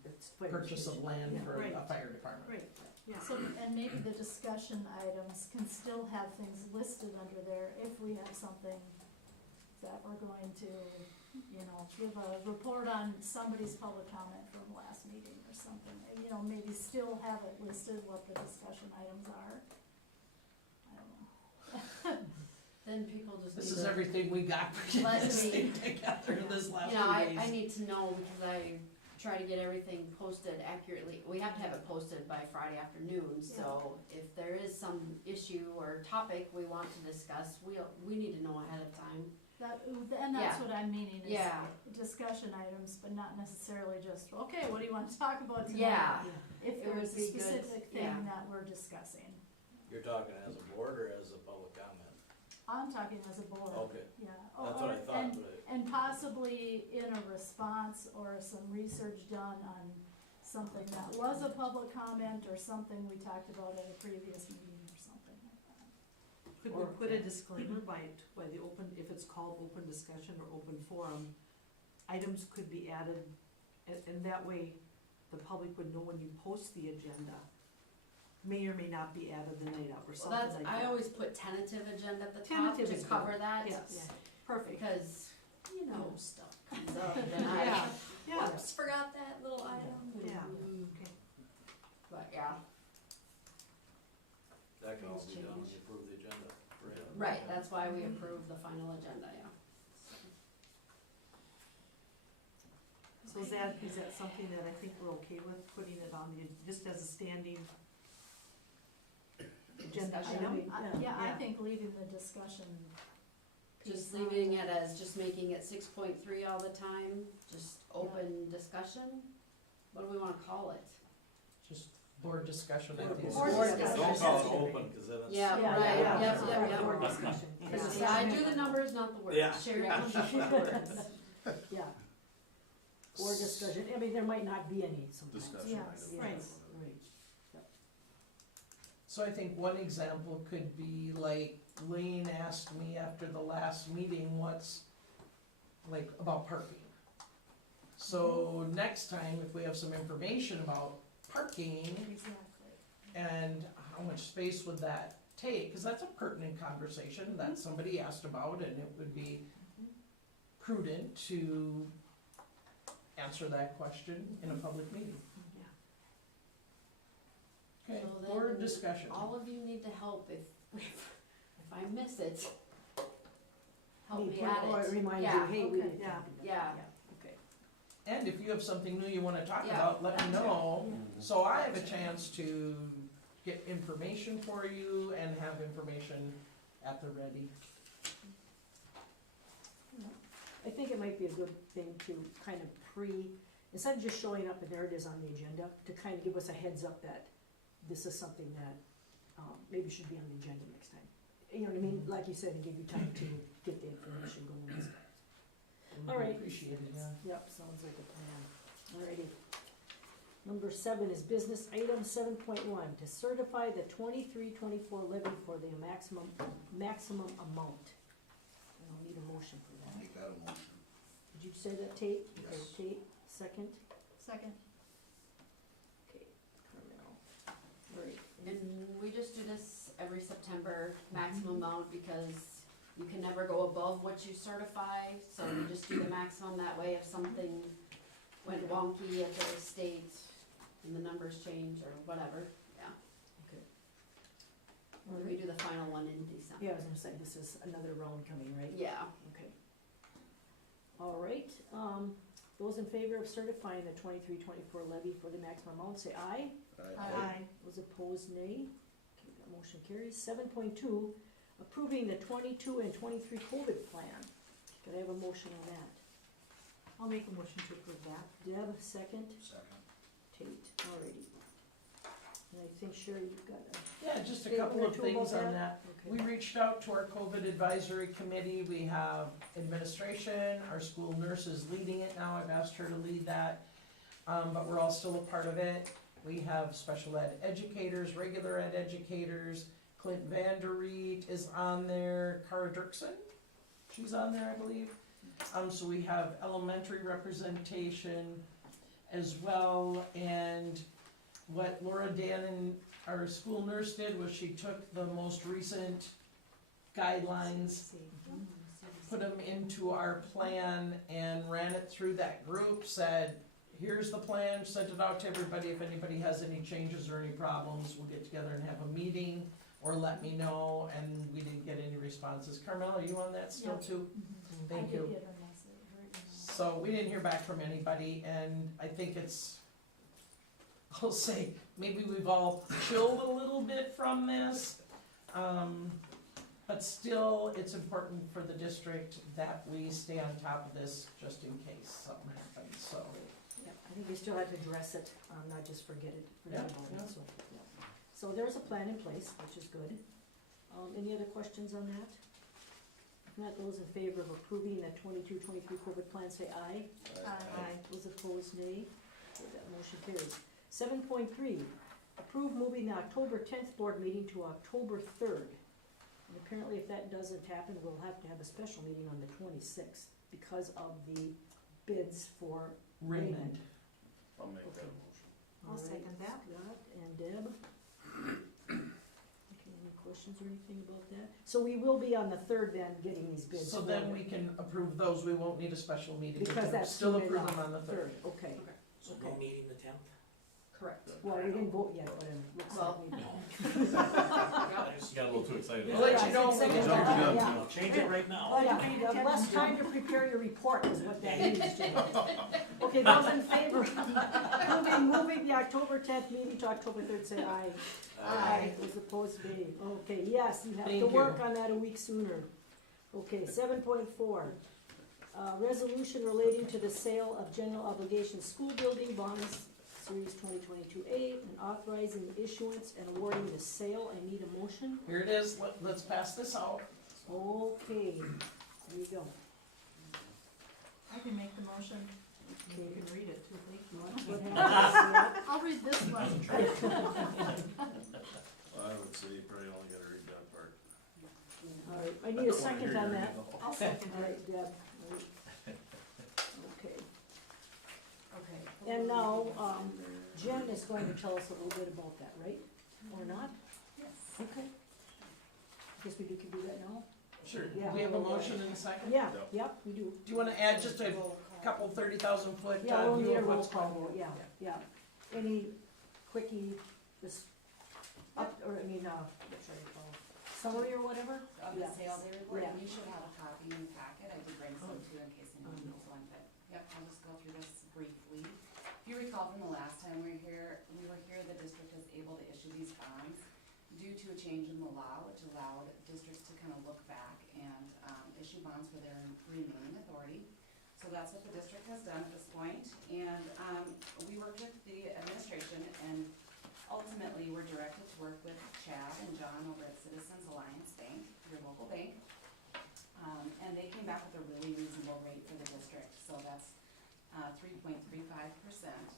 It's fire purchase of station. land Yeah. for Right. a fire department. Right, yeah. So, and maybe the discussion items can still have things listed under there if we have something that we're going to, you know, give a report on somebody's public comment from last meeting or something. You know, maybe still have it listed what the discussion items are. I don't know. Then people just This need is to, everything we got for Let this me- thing together this last you know, few days. I need to know because I try to get everything posted accurately. We have to have it posted by Friday afternoon, so if there is some issue or topic we want to discuss, we need to know ahead of time. And that's Yeah. what I'm meaning, is Yeah. discussion items, but not necessarily just, okay, what do you want to talk about tonight? Yeah, If It there's would a be good, specific yeah. thing that we're discussing. You're talking as a board or as a public comment? I'm talking as a board, Okay, yeah. that's what I thought, And, but and possibly in a response or some research done on something that was a public comment or something we talked about at a previous meeting or something like that. Could we put a disclaimer by the open, if it's called open discussion or open forum, items could be added, and that way the public would know when you post the agenda, may or may not be added the night of or well, something that's, like that. I always put tentative agenda at the top Tentative to is good. cover that. Yes, perfect. Because, you know, stuff comes up and I, Yeah, yeah, whoops, forgot that little item. Yeah. Mm, okay. But yeah, that can all Things be done when change. you approve the agenda, right? right, that's why we approve the final agenda, yeah. So is that something that I think we're okay with, putting it on the, just as a standing agenda Discussion. item? Yeah, I Yeah. think leaving the discussion Just piece on leaving there. it as, just making it 6.3 all the time, just open discussion? What do we wanna call it? Just board discussion at these. Board discussion. Don't call it open, cause then it's. Yeah, Yeah, right, yeah, yep, yeah. yep, yep. Board discussion. Yeah, I do the numbers, not the words. Yeah. Sherry comes up with the words. Yeah. Or discussion, I mean, there might not be any sometimes. Discussion Yes. item. Right. Right. So I think one example could be like Lane asked me after the last meeting, what's, like, about parking. So next time, if we have some information about parking Exactly. and how much space would that take, cause that's a pertinent conversation that somebody asked about, and it would be prudent to answer that question in a public meeting. Okay, So board then discussion. All of you need to help if I miss it. Help me Or at it. remind you, Yeah, hey, we okay. didn't. Yeah. Yeah. Okay. And if you have something new you wanna talk Yeah, about, let me that's it. know, Mhm. so I have a chance to get information for you and have information at the ready. I think it might be a good thing to kind of instead of just showing up and there it is on the agenda, to kind of give us a heads up that this is something that, maybe should be on the agenda next time. You know what I mean, like you said, and give you time to get the information going and stuff. All right. Appreciate it, yeah. Yep, sounds like a plan. Alrighty. Number 7 is business item 7.1, to certify the 23-24 levy for the maximum amount. And I'll need a motion for that. Make that a motion. Did you say that, Tate? Yes. Okay, Tate, second? Second. Okay, Carmel. Alright. And we just do this every September, maximum amount, because you can never go above what you certify, so we just do the maximum, that way if something went wonky at the state and the numbers change or whatever, yeah. Okay. Or we do the final one in December. Yeah, I was gonna say, this is another round coming, right? Yeah. Okay. Alright, those in favor of certifying the 23-24 levy for the maximum amount, say aye. Aye. Those opposed, nay. Okay, that motion carries. 7.2, approving the 22 and 23 COVID plan. Could I have a motion on that? I'll make a motion to approve that. Deb, second. Second. Tate, alrighty. And I think Sherry, you've got a Yeah, just a statement couple or of two things about on that. We Okay. reached out to our COVID advisory committee, we have administration, our school nurse is leading it now, I've asked her to lead that. But we're all still a part of it. We have special ed educators, regular ed educators, Clint Vanderreet is on there, Cara Dirksen, she's on there, I believe. So we have elementary representation, as well, and what Laura Dannon, our school nurse, did was she took the most recent guidelines, put them into our plan and ran it through that group, said, here's the plan, sent it out to everybody, if anybody has any changes or any problems, we'll get together and have a meeting, or let me know, and we didn't get any responses. Carmel, are you on that still Yeah. too? I Thank did you. get a message, or email. So we didn't hear back from anybody, and I think it's, I'll say, maybe we've all chilled a little bit from this. But still, it's important for the district that we stay on top of this just in case something happens, so. Yeah, I think we still have to address it, not just forget it. Yeah, forget about it, yeah. So, yeah. So there's a plan in place, which is good. Any other questions on that? If not, those in favor of approving the 22-23 COVID plan, say aye. Aye. Those opposed, nay. Okay, that motion carries. 7.3, approve moving the October 10th board meeting to October 3rd. And apparently if that doesn't happen, we'll have to have a special meeting on the 26th because of the bids for Raymond. I'll make that Okay. motion. I'll second that. Scott and Deb. Okay, any questions or anything about that? So we will be on the 3rd then, getting these bids. So then we can approve those, we won't need a special meeting. We Because can that's still soon approve them enough. on the 3rd. Okay, So no Okay. meeting the 10th? Correct. well, we didn't vote yet, but it looks like Well, we. I just got a little too excited. We'll let you know when we get Jumped the gun. Yeah. I'll change it right now. Oh, yeah, you have less time to prepare your report is what that means, Jim. Okay, those in favor of moving the October 10th meeting to October 3rd, say aye. Aye. Those opposed, nay. Okay, yes, you have to Thank work you. on that a week sooner. Okay, 7.4, resolution relating to the sale of general obligation school building bonds, Series 2022A, and authorizing the issuance and awarding the sale. I need a motion. Here it is, let's pass this out. Okay, there you go. I can make the motion. You can read it too, thank you. What happens? I'll read this one. I would say you probably only gotta read that part. All right, I need a second on that. I'll second All it. right, Deb. All right. Okay, Okay. and now, Jen is going to tell us a little bit about that, right? Or not? Yes. Okay. Guess we can do that now? Sure, Yeah. we have a motion in a second? Yeah, Yep. yep, we do. Do you wanna add just a couple 30,000 foot Yeah, we'll view need a of roll what's call going on? vote, yeah. Any quickie, just up, or, I mean, what should I call it? Summary or whatever? Of the Yeah. sale day report, Yeah. and you should have a copy in your packet, I did bring some too in case anyone needs one, but, yep, I'll just go through this briefly. If you recall from the last time we were here, the district was able to issue these bonds due to a change in the law, which allowed districts to kind of look back and, issue bonds for their remaining authority. So that's what the district has done at this point, and, we worked with the administration, and ultimately, we're directed to work with Chad and John over at Citizens Alliance Bank, your local bank. And they came back with a really reasonable rate for the district, so that's 3.35%.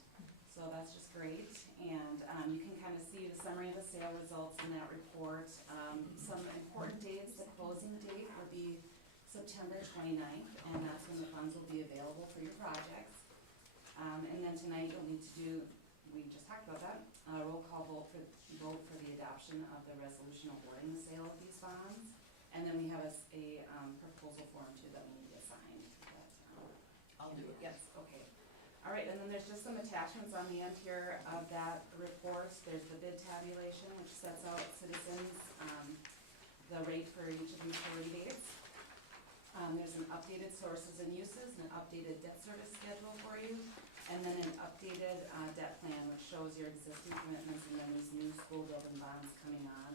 So that's just great, and you can kind of see the summary of the sale results in that report. Some important dates, the closing date will be September 29th, and that's when the funds will be available for your projects. And then tonight you'll need to do, we just talked about that, roll call vote for the adoption of the resolution awarding the sale of these bonds. And then we have a proposal form too that we need to sign. I'll do it. Yes, okay. All right, and then there's just some attachments on the end here of that report. There's the bid tabulation, which sets out Citizens, the rate for each of these 30 dates. There's an updated sources and uses, and an updated debt service schedule for you, and then an updated debt plan, which shows your existing commitments and then these new school building bonds coming on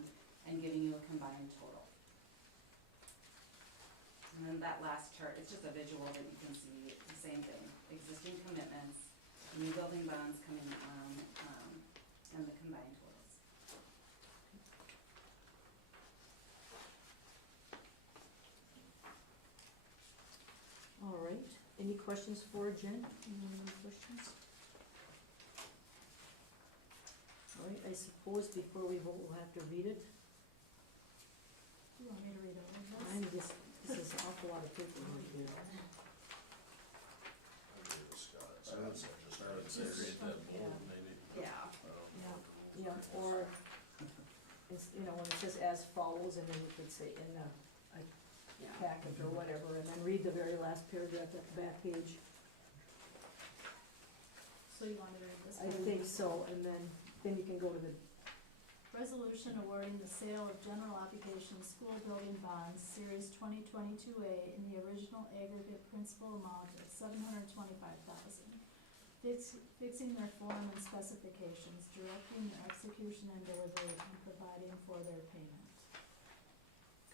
and giving you a combined total. And then that last chart, it's just a visual that you can see the same thing, existing commitments, new building bonds coming on, and the combined totals. All right, any questions for Jen? Anyone have any questions? All right, I suppose before we vote, we'll have to read it. You want me to read all of this? I'm just, this is an awful lot of paper here. I would say just I would say rate that bold, maybe. Yeah. I don't know what the rules Yeah, are. or, it's, you know, when it says as follows, and then you could say in the Yeah. packet or whatever, and then read the very last paragraph at the back page. So you wanna read this? I one? think so, and then you can go to the, Resolution awarding the sale of general obligation school building bonds, series 2022A in the original aggregate principal amount of $725,000. Fixing their form and specifications, directing their execution and delivery, and providing for their payment.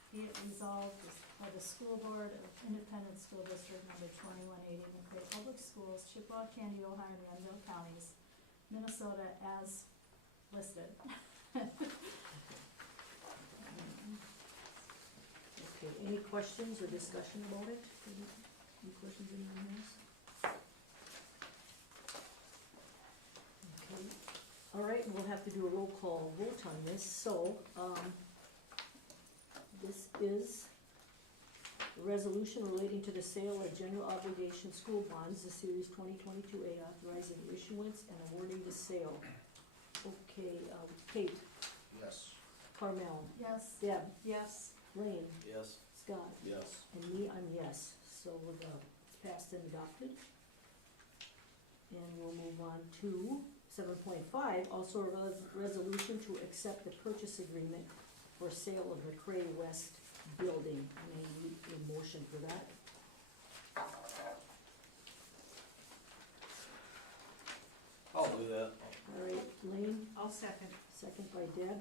Be it resolved by the School Board of Independent School District Number 2180, McCray Public Schools, Chippewa, Candy, Ohio, and Renville Counties, Minnesota, as listed. okay, any questions or discussion about it? Any questions anyone has? Okay, all right, we'll have to do a roll call vote on this, so, this is a resolution relating to the sale of general obligation school bonds, the series 2022A, authorizing issuance and awarding the sale. Okay, Kate, Yes. Carmel, Yes. Deb, Yes, Lane, Yes. Scott, Yes. and me, I'm yes, so we're passed and adopted. And we'll move on to 7.5, also a resolution to accept the purchase agreement for sale of the McCray West building. I need a motion for that. I'll do that. All right, Lane, I'll second. second by Deb.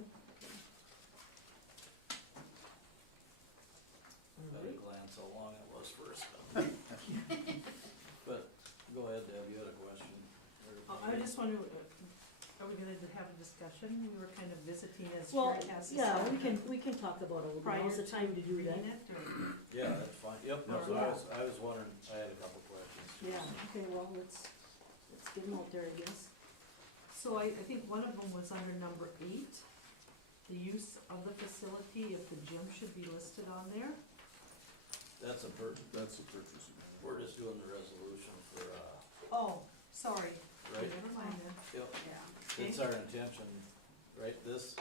All At a right, glance how long it was first. But, go ahead, Deb, you had a question. I just wonder, are we gonna have a discussion? We were kind of visiting as well, Sherry has. yeah, we can talk about it a little bit, Prior now's the time to do that. reading it, or? Yeah, that's fine, yep, no, so I was wondering, I had a couple questions. Yeah, okay, well, let's get them out there, I guess. So I think one of them was under number 8, the use of the facility, if the gym should be listed on there. That's a That's the purchase agreement. we're just doing the resolution for, Oh, sorry, right? never mind then. Yep, Yeah. it's our intention, right, this?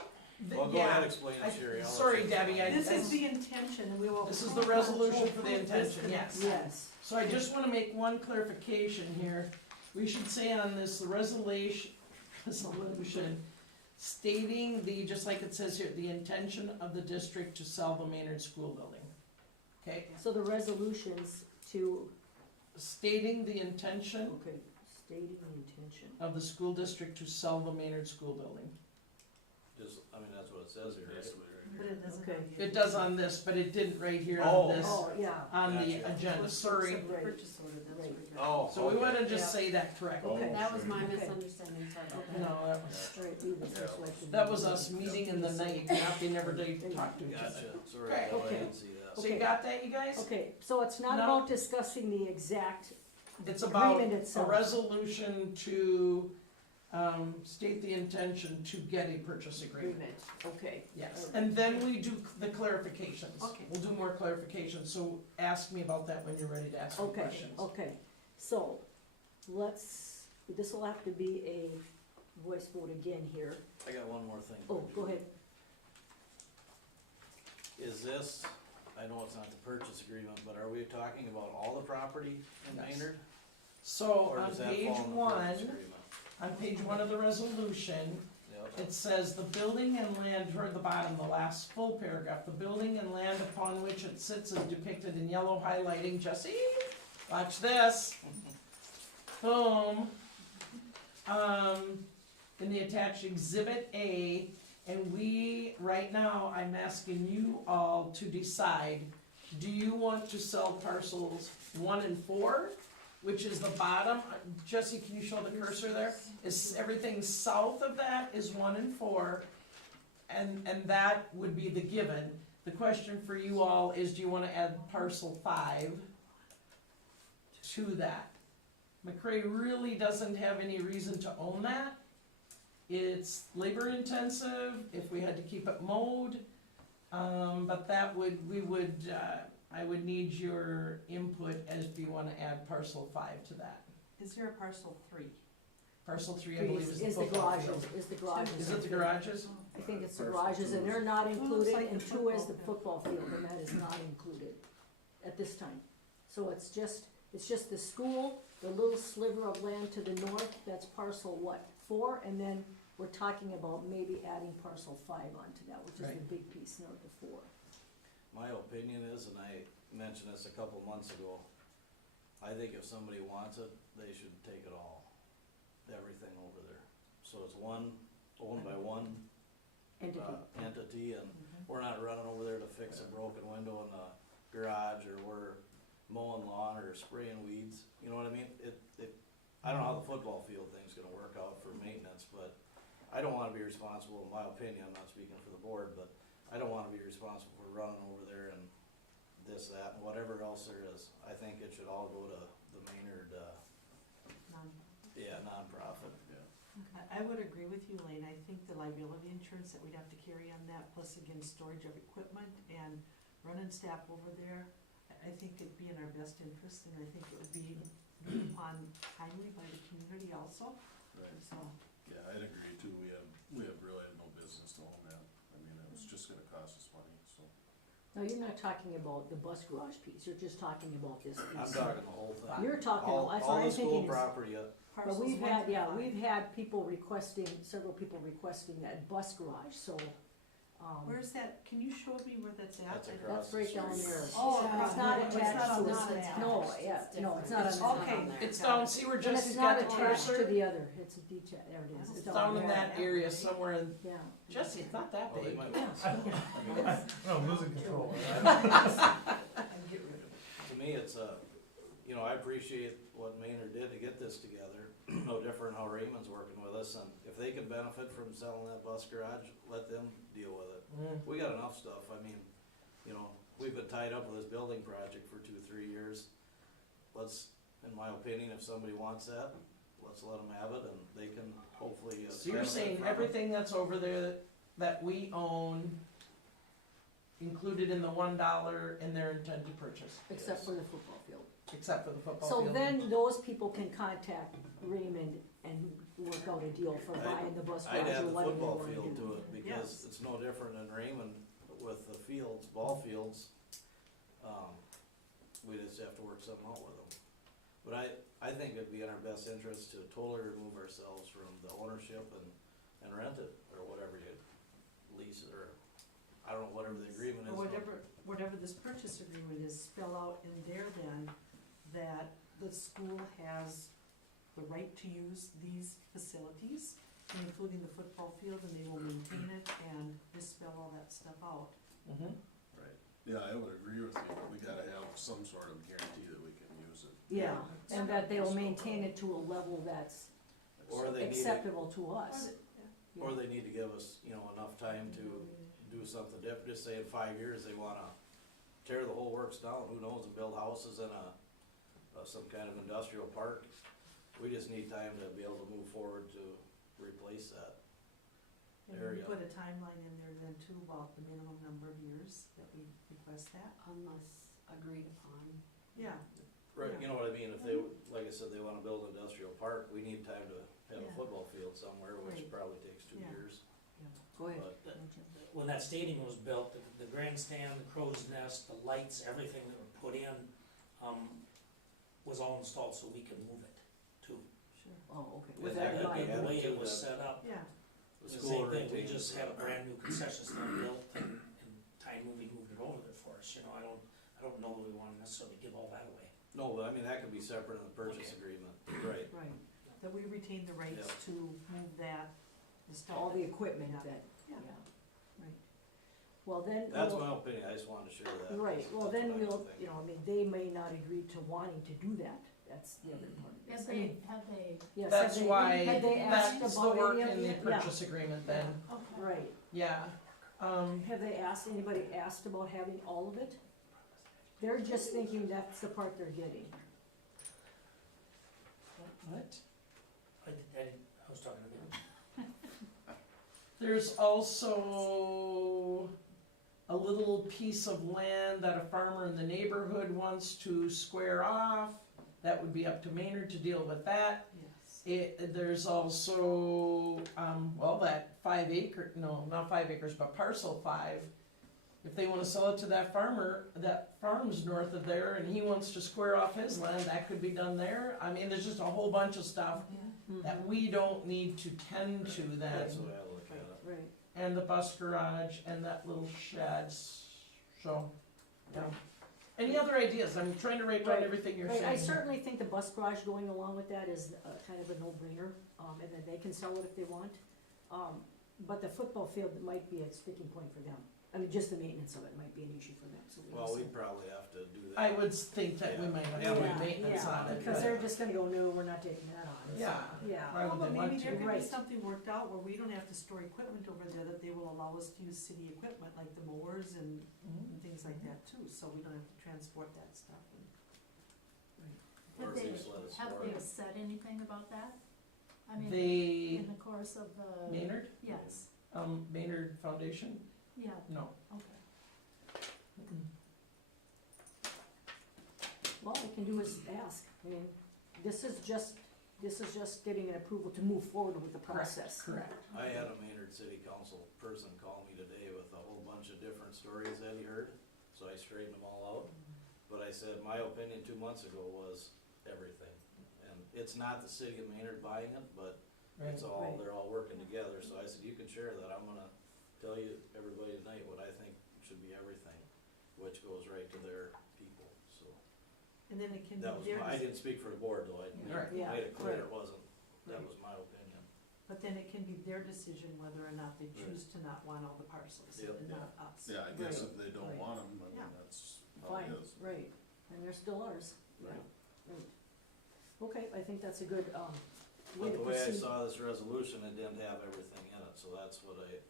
The- Well, go yeah, ahead, explain I- it, Sherry. I'll let sorry, you Debbie, explain. This is the intention, and we will. This is the resolution for the intention, yes. Yes. So I just wanna make one clarification here. We should say on this, the resolution stating the, just like it says here, the intention of the district to sell the Maynard School building. Okay, So the resolutions to, stating the intention okay, stating the intention. of the school district to sell the Maynard School building. Just, I mean, that's what it says here, right? Basically, right But here. it doesn't. Okay. on the It does on this, but it didn't right here Oh. on this, Oh, yeah, on the Gotcha. agenda, sorry. Except the Right. purchase order, that's Right. what we got. Oh, So we wanna just Yeah. say that correctly. Okay. That was my Okay. misunderstanding, sorry about that. No, that was, all right, do this, that's what I can that do. was us meeting in the night, not they never did talk to each other. Gotcha, sorry, Okay. no, I Okay. didn't see that. So you got that, you guys? Okay, so it's not No. about discussing the exact It's about agreement a itself. resolution to, state the intention to get a purchase agreement. Agreement, okay. Yes, and then we do the clarifications. Okay. We'll do more clarifications, so ask me about that when you're ready to ask me Okay, questions. okay, so, this will have to be a voice vote again here. I got one more thing. Oh, go ahead. Is this, I know it's not the purchase agreement, but are we talking about all the property in Yes. Maynard? So Or on does that page fall in the purchase one, agreement? on page one of the resolution, Yep, it says, "The building and land," toward the bottom, the last full paragraph, "the building and land upon which it sits is depicted in yellow highlighting." Jesse, watch this. Boom. In the attached exhibit A, and we, right now, I'm asking you all to decide, do you want to sell parcels 1 and 4? Which is the bottom, Jesse, can you show the cursor there? Is everything south of that is 1 and 4, and that would be the given. The question for you all is, do you wanna add parcel 5 to that? McCray really doesn't have any reason to own that. It's labor intensive, if we had to keep it mowed, but that would, I would need your input as if you wanna add parcel 5 to that. Is there a parcel 3? Parcel 3, I believe, is the is the football garages, field. is the garages. Is it the garages? I think it's the Parcel garages, and two they're is- not Oh, it's included, like and the 2 is the football football field, and that is not included at this time. So it's just the school, the little sliver of land to the north, that's parcel what, 4, and then we're talking about maybe adding parcel 5 onto that, which is the Right. big piece north of 4. My opinion is, and I mentioned this a couple months ago, I think if somebody wants it, they should take it all, everything over there. So it's owned by one Entity. entity, and we're not running over there to fix a broken window in the garage, or we're mowing lawn or spraying weeds, you know what I mean? I don't know how the football field thing's gonna work out for maintenance, but I don't wanna be responsible, in my opinion, I'm not speaking for the board, but I don't wanna be responsible for running over there and this, that, and whatever else there is. I think it should all go to the Maynard, nonprofit. I would agree with you, Lane. I think the liability insurance that we'd have to carry on that, plus again, storage of equipment and running staff over there, I think it'd be in our best interest, and I think it would be agreed upon timely by the community also, Right, so. yeah, I'd agree too, we have really had no business to own that, I mean, it was just gonna cost us money, so. No, you're not talking about the bus garage piece, you're just talking about this piece. I'm talking the whole thing. You're talking, All, that's what all I'm the school thinking is, property, but parcels we've 1 had, through yeah, 5. we've had people requesting, several people requesting that bus garage, so, Where's that, can you show me where that's at? That's I- across that's right down there. Oh, It's across not the- it's attached not on to this it. map. No, yeah, no, it's not on It's this not map. Okay. on there. It's down, see where And it's Jesse's not got the attached to cursor? the other, it's detached, there it is, It's it's down in there. that area somewhere in, Yeah. Jesse, it's not that oh, they big. might. No, I'm losing control. To me, it's I appreciate what Maynard did to get this together, no different how Raymond's working with us, and if they can benefit from selling that bus garage, let them deal with it. We got enough stuff, I mean, we've been tied up with this building project for 2-3 years. Let's, in my opinion, if somebody wants that, let's let them have it, and they can hopefully. So you're benefit saying from it. everything that's over there that we own included in the $1 in their intent to purchase, Except for the football field. except for the football So field? then those people can contact Raymond and work out a deal for buying the bus I'd garage add or the whatever they football wanna field do. to it, because it's no different than Raymond with the fields, ball fields. We just have to work something out with them. But I think it'd be in our best interest to totally remove ourselves from the ownership and rent it, or whatever you lease it, or, I don't know, whatever the agreement is. Or whatever this purchase agreement is, spell out in there then that the school has the right to use these facilities, including the football field, and they will maintain it, and just spell all that stuff out. Mhm. Right, yeah, I would agree with you, we gotta have some sort of guarantee that we can use it. Yeah, and that they'll maintain it to a level that's Or they need to, acceptable to us. or they need to give us, enough time to do something different, just say in 5 years they wanna tear the whole works down, who knows, and build houses in some kind of industrial park. We just need time to be able to move forward to replace that. And There we you go. put a timeline in there then too about the minimum number of years that we request that. Unless agreed upon. Yeah, Right, Yeah. you know what I mean, if they, like I said, they wanna build an industrial park, we need time to have a Yeah. football field somewhere, which Right. probably takes 2 Yeah. years. Go ahead. But When that stadium was built, the grandstand, the crow's nest, the lights, everything that were put in, was all installed so we could move it too. sure. Oh, okay. Yeah, With that that could be in mind. The way added it to was that. set up, Yeah, the the school same thing, we retains just it. had a brand new concession stand built and time moving moved it over there for us, I don't know that we wanna necessarily give all that away. No, but I mean, that could be separate in the purchase Okay. agreement, right? right. That we retain the rights Yeah. to move that, the stuff. All the that- equipment Yeah. that, yeah, Yeah. right. Well, then, That's we'll- my opinion, I just wanted to share that. right, well, That's then what I we'll, think. they may not agree to wanting to do that, that's the other part of Have this. I they, mean, have they, yes, That's have they- why, had they asked that's the about work any of in the it? Yeah, purchase agreement then, okay. right. yeah. Have they asked, anybody asked about having all of it? They're just thinking that's the part they're getting. What? I was talking to them. There's also a little piece of land that a farmer in the neighborhood wants to square off. That would be up to Maynard to deal with that. Yes. There's also, well, that 5 acre, no, not 5 acres, but parcel 5. If they wanna sell it to that farmer, that farm's north of there, and he wants to square off his land, that could be done there. I mean, there's just a whole bunch of stuff that we don't need to tend to then. That's the way I look at it. Right. And the bus garage and that little shed, so, yeah. Any other ideas? I'm trying to write down Right. everything you're Right, saying. I certainly think the bus garage going along with that is kind of a no-brainer, and then they can sell it if they want. But the football field might be a sticking point for them. I mean, just the maintenance of it might be an issue for them, so we Well, just- we'd probably have to do that. I would think that we might have to Yeah, do maintenance yeah, on it. because but- they're just gonna go, no, we're not taking that on. So, Yeah. Yeah. Why would Well, they but want maybe there to? could Right. be something worked out where we don't have to store equipment over there, that they will allow us to use city equipment, like the mowers and Mhm. things like that too, so we don't have to transport that stuff. Or Have at they, least let us have store they it. said anything about that? I mean, They, in the course of the, Maynard, yes, Maynard Foundation, yeah, no. okay. Mm-mm. Well, all we can do is ask. I mean, this is just getting an approval to move forward with the process. Correct. I had a Maynard City Council person call me today with a whole bunch of different stories that he heard, so I straightened them all out. But I said, my opinion 2 months ago was everything. And it's not the city of Maynard buying it, but Right. it's all, Right. they're all working together. So I said, you can share that. I'm gonna tell you, everybody tonight, what I think should be everything, which goes right to their people, so. And then it can That be was my, I theirs, didn't speak for the board though, I Right. Yeah, made it clear right. it wasn't, that Right. was my opinion. but then it can be their decision whether or not they choose to not want all the parcels, Yep. and not us. Yeah, I guess Right. if they don't Right. want them, I mean, Yeah. that's how it Fine, is. right, and they're still ours. Yeah, Right. right. Okay, I think that's a good, way But to the way I proceed. saw this resolution, it didn't have everything in it, so that's what I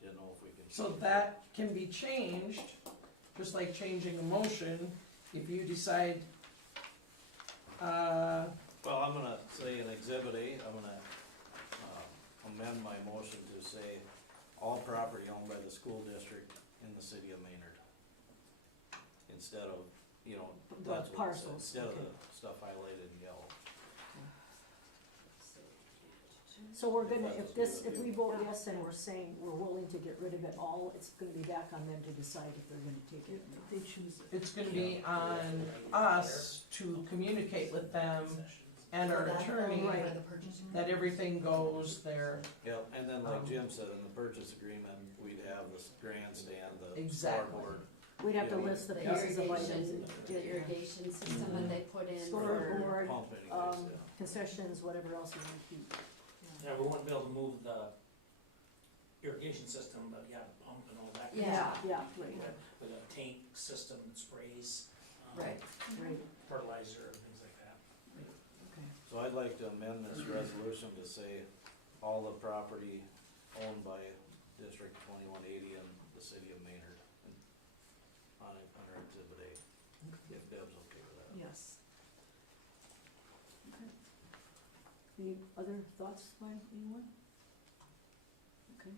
didn't know if we can. So change that can be changed, just like changing a motion, if you decide, Well, I'm gonna say in Exhibit A, I'm gonna amend my motion to say all property owned by the school district in the city of Maynard. Instead of, The that's what it said, parcels, instead of okay. the stuff highlighted in yellow. So we're gonna, if we vote yes and we're saying we're willing to get rid of it all, it's gonna be back on them to decide if they're gonna take it. If they choose it. it's gonna be on us to communicate with them and our attorney Right. that everything goes there. Yep, and then like Um, Jim said, in the purchase agreement, we'd have the grandstand, the Exactly. scoreboard. We'd have to Yeah. list the The pieces of items. irrigation, the irrigation system that they put in for, Scoreboard, Pump anyways, yeah. concessions, whatever else you want to keep. Yeah, we won't be able to move the irrigation system, but yeah, the pump and all that. Yeah. Yeah, right, With a tank system that sprays, right. right, fertilizer and things like that. okay. So I'd like to amend this resolution to say all the property owned by District 2180 in the city of Maynard under Exhibit A, if Deb's okay with that. Yes. Any other thoughts by anyone? Okay.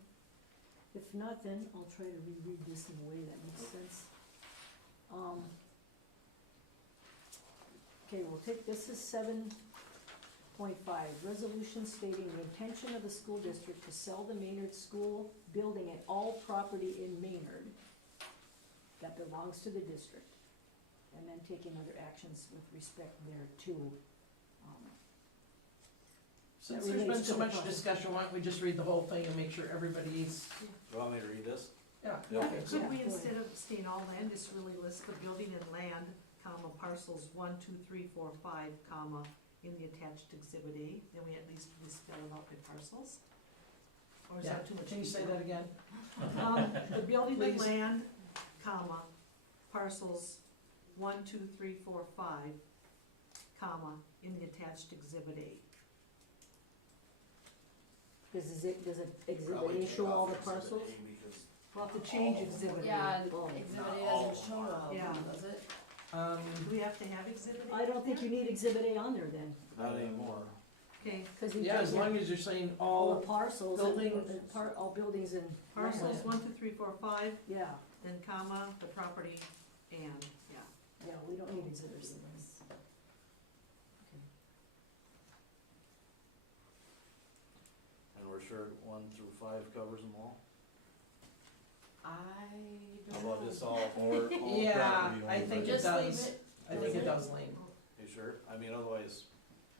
If not, then I'll try to reread this in a way that makes sense. Okay, we'll take, this is 7.5, resolution stating the intention of the school district to sell the Maynard School building and all property in Maynard that belongs to the district, and then taking other actions with respect thereto. Since That there's been relates so to the much process. discussion, why don't we just read the whole thing and make sure everybody's, You want me to read this? yeah. Yeah. okay, so- Could we, Yeah. instead of saying all land, just really list the building and land, comma, parcels 1, 2, 3, 4, 5, comma, in the attached exhibit A, then we at least spell it out by parcels? Or is Yeah, that too much? can you say detail? that again? The building and Please. land, comma, parcels 1, 2, 3, 4, 5, comma, in the attached exhibit A. Does it exhibit Probably A take show all off the Exhibit A parcels? because We'll have to change exhibit A. Yeah, and Oh. Exhibit Not A all doesn't show of all of Yeah. them, does it? Do we have to have exhibit A? I don't think you need exhibit A on there then, Not anymore. Okay, cause you Yeah, as can long get as you're saying all the all, parcels, building- all buildings and. parcels land. 1, 2, 3, 4, 5, Yeah, then comma, the property, and, yeah. yeah, we don't need exhibits in this. Okay. sure 1 through 5 covers them all? I How don't about know. just all, Or all Yeah, property I owned think by- it Just leave does. it, I think it does, Lane. you sure? I mean, otherwise,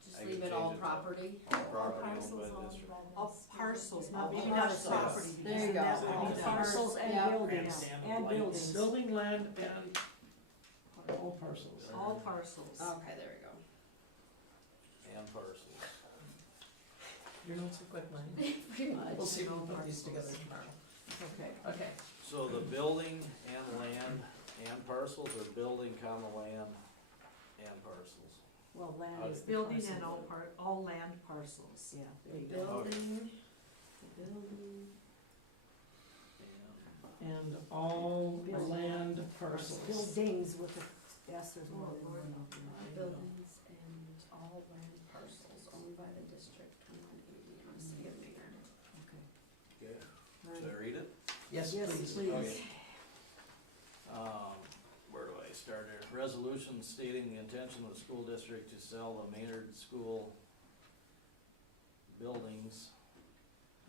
just I leave can it all change it to- property. all All property owned parcels by the owned district. by the All school parcels, district. not All maybe not parcels. property. There because you then that go. would All be done. parcels and Yeah. buildings, And and blanks. buildings. Building, land, and all parcels. All parcels. Okay, there we go. And parcels. Your notes look like mine. Pretty much. We'll see if we can put these together tomorrow. Okay. Okay. So the building and land and parcels, or building comma land and parcels? Well, land Uh, is the Building parcel. and all land parcels. Yeah, The there you go. building, the building, And all Building. land parcels. Buildings with the, yes, there's more than one. buildings and all land parcels owned by the district 2180 in the city of Maynard. Okay. Okay, All should I right. read it? Yes, Yes, please. please. Where do I start here? Resolution stating the intention of the school district to sell the Maynard School buildings.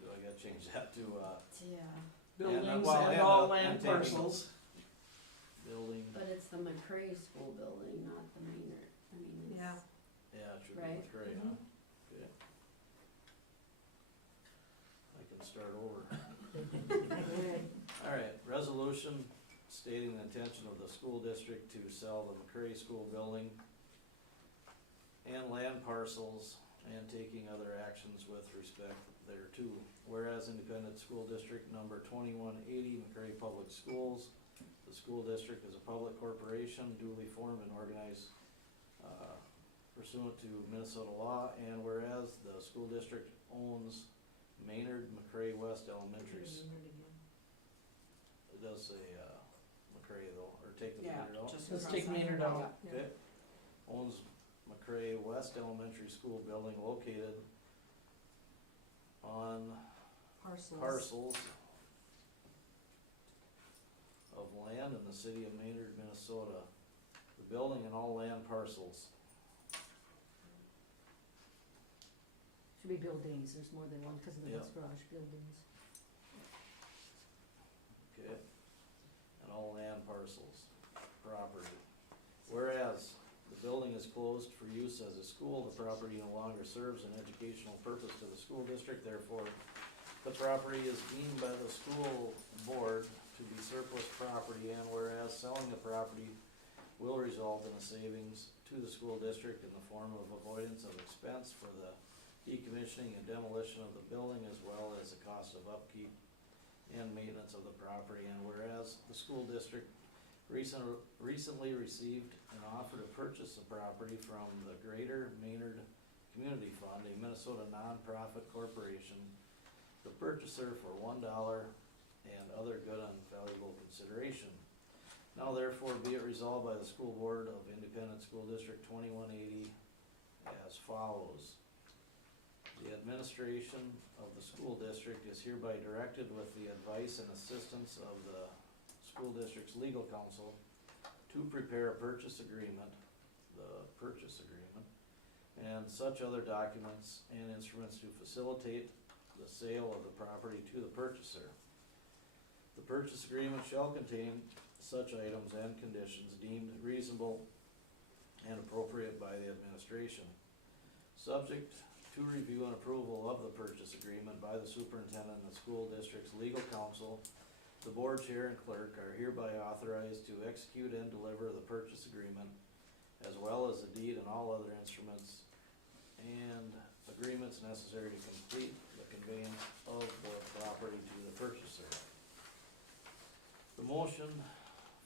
Do I gotta change that to, Yeah, Buildings well, and and, all I'm land taking- parcels. building, but it's the McCray School building, not the Maynard, I mean, it's. Yeah. yeah, it should be Right. McCray, huh? Okay. I can start over. Good. Alright, resolution stating the intention of the school district to sell the McCray School building and land parcels and taking other actions with respect thereto. Whereas Independent School District number 2180, McCray Public Schools, the school district is a public corporation duly formed and organized pursuant to Minnesota law, and whereas the school district owns Maynard McCray West Elementary. It does say, McCray though, or take the Yeah, Maynard out. just Let's across take that. Maynard out. Okay. Owns McCray West Elementary School building located on Parcels. parcels of land in the city of Maynard, Minnesota. The building and all land parcels. Should be buildings, there's more than one because of the Yeah. bus garage buildings. Okay, and all land parcels, property. Whereas the building is closed for use as a school, the property no longer serves an educational purpose to the school district, therefore the property is deemed by the school board to be surplus property, and whereas selling the property will result in a savings to the school district in the form of avoidance of expense for the decommissioning and demolition of the building, as well as the cost of upkeep and maintenance of the property, and whereas the school district recently received an offer to purchase the property from the Greater Maynard Community Fund, a Minnesota nonprofit corporation, the purchaser for $1 and other good and valuable consideration. Now therefore be it resolved by the school board of Independent School District 2180 as follows. The administration of the school district is hereby directed with the advice and assistance of the school district's legal counsel to prepare a purchase agreement, and such other documents and instruments to facilitate the sale of the property to the purchaser. The purchase agreement shall contain such items and conditions deemed reasonable and appropriate by the administration. Subject to review and approval of the purchase agreement by the superintendent and the school district's legal counsel, the board chair and clerk are hereby authorized to execute and deliver the purchase agreement, as well as the deed and all other instruments and agreements necessary to complete the conveyance of the property to the purchaser. The motion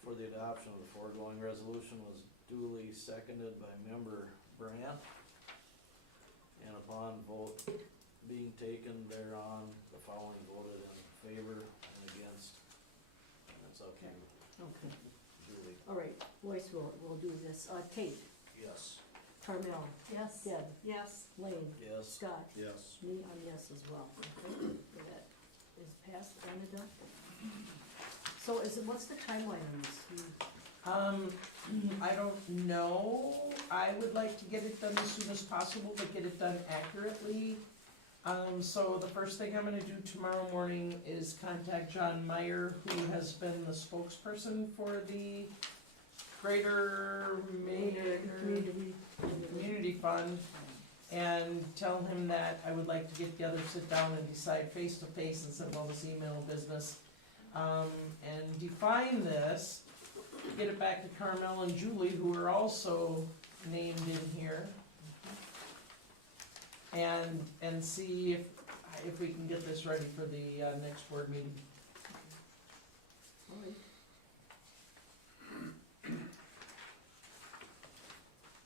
for the adoption of the foregoing resolution was duly seconded by member Brandt. And upon vote being taken thereon, the following voted in favor and against, and it's up to Okay. you, Okay, Julie. all right, voice we'll do this. Kate, Yes. Carmel, Yes. Deb, Yes. Lane, Yes. Scott, Yes. me, I'm yes as well. Okay, so that is passed and adopted. So what's the timeline on this? I don't know, I would like to get it done as soon as possible, but get it done accurately. So the first thing I'm gonna do tomorrow morning is contact John Meyer, who has been the spokesperson for the Greater Maynard Community Fund, and tell him that I would like to get together, sit down and decide face to face instead of all this email business. And define this, get it back to Carmel and Julie, who are also named in here. And see if we can get this ready for the, next board meeting.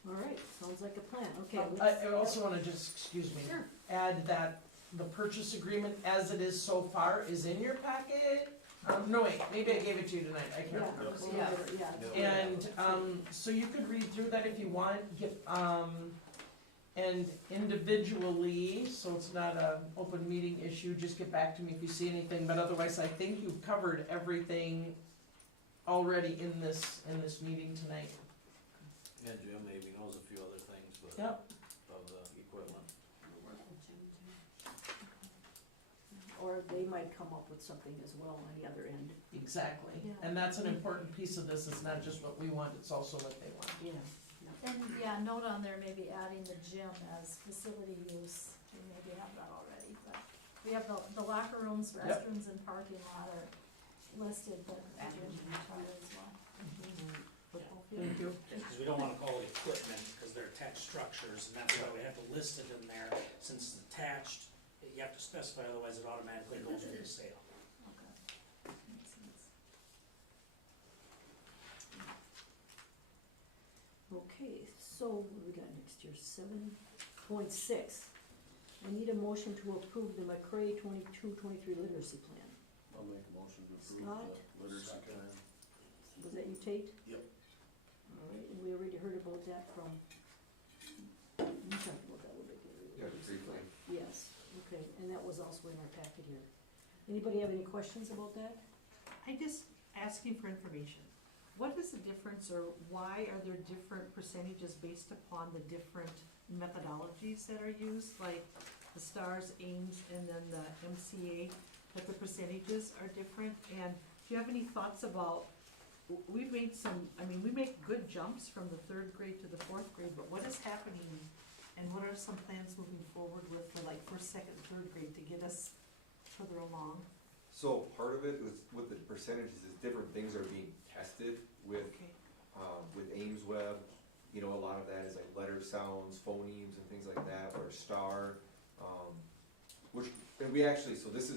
All right, sounds like a plan, okay. I also wanna just, excuse me, Sure. add that the purchase agreement as it is so far is in your packet. No wait, maybe I gave it to you tonight, I can't Yeah, remember. a little bit, yeah. And, so you could read through that if you want, and individually, so it's not a open meeting issue, just get back to me if you see anything, but otherwise, I think you've covered everything already in this meeting tonight. And Jim maybe knows a few other things, but Yep. of the equipment. Or they might come up with something as well on the other end. Exactly, Yeah. and that's an important piece of this, it's not just what we want, it's also what they want. Yeah. And yeah, note on there, maybe adding the gym as facility use, we maybe have that already, but we have the locker rooms, Yep. restrooms and parking lot are listed, but the gym is part as well. Thank you. Because we don't wanna call it equipment, because they're attached structures, and that's why we have to list it in there, since it's attached, you have to specify, otherwise it automatically goes with the sale. Okay. Makes sense. Okay, so what do we got next here, 7.6. I need a motion to approve the McCray 22-23 literacy plan. I'll make a motion to approve Scott? the literacy plan. Was that you, Tate? Yep. All right, and we already heard about that from, you talked about that a little bit. Yeah, briefly. Yes, okay, and that was also in our packet here. Anybody have any questions about that? I just asking for information. What is the difference, or why are there different percentages based upon the different methodologies that are used? Like the STARS, AIMS, and then the MCA, that the percentages are different? And do you have any thoughts about, we've made some, we make good jumps from the third grade to the fourth grade, but what is happening? And what are some plans moving forward with the like first, second, third grade to get us further along? So part of it was, with the percentages, is different things are being tested with, Okay. with Ames Web. You know, a lot of that is like letter sounds, phonemes and things like that, or STAR. Which, and we actually, so this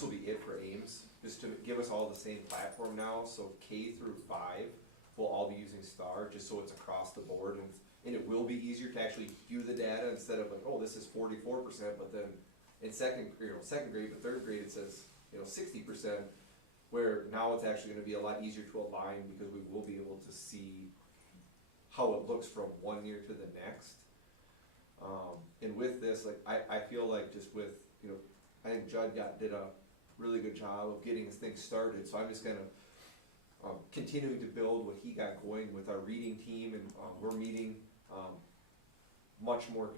will be it for Ames, just to give us all the same platform now, so K through 5 will all be using STAR, just so it's across the board, and it will be easier to actually view the data instead of like, oh, this is 44%, but then in second grade, but third grade, it says, 60%, where now it's actually gonna be a lot easier to align, because we will be able to see how it looks from one year to the next. And with this, like, I feel like just with, I think Judd did a really good job of getting this thing started, so I'm just gonna, continuing to build what he got going with our reading team, and, we're meeting, much more,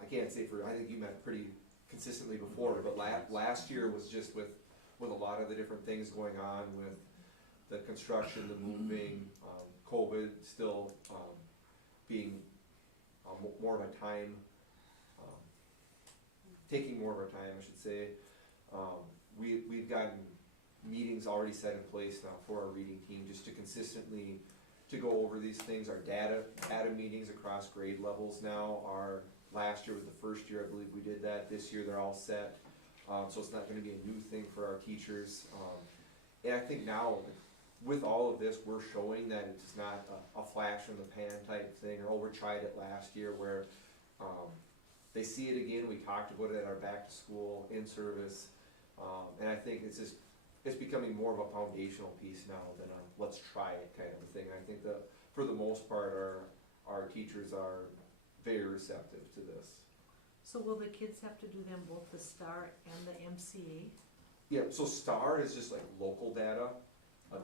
I can't say I think you met pretty consistently before, but last year was just with a lot of the different things going on with the construction, the moving, COVID still, being, more of a time, taking more of our time, I should say. We've gotten meetings already set in place now for our reading team, just to consistently, to go over these things. Our data meetings across grade levels now are, last year was the first year, I believe we did that. This year they're all set, so it's not gonna be a new thing for our teachers. And I think now, with all of this, we're showing that it's not a flash in the pan type thing, or, oh, we tried it last year, where, they see it again. We talked about it at our back to school in-service, and I think it's becoming more of a foundational piece now than a let's try it kind of a thing. I think that for the most part, our teachers are very receptive to this. So will the kids have to do them both the STAR and the MCA? Yeah, so STAR is just like local data.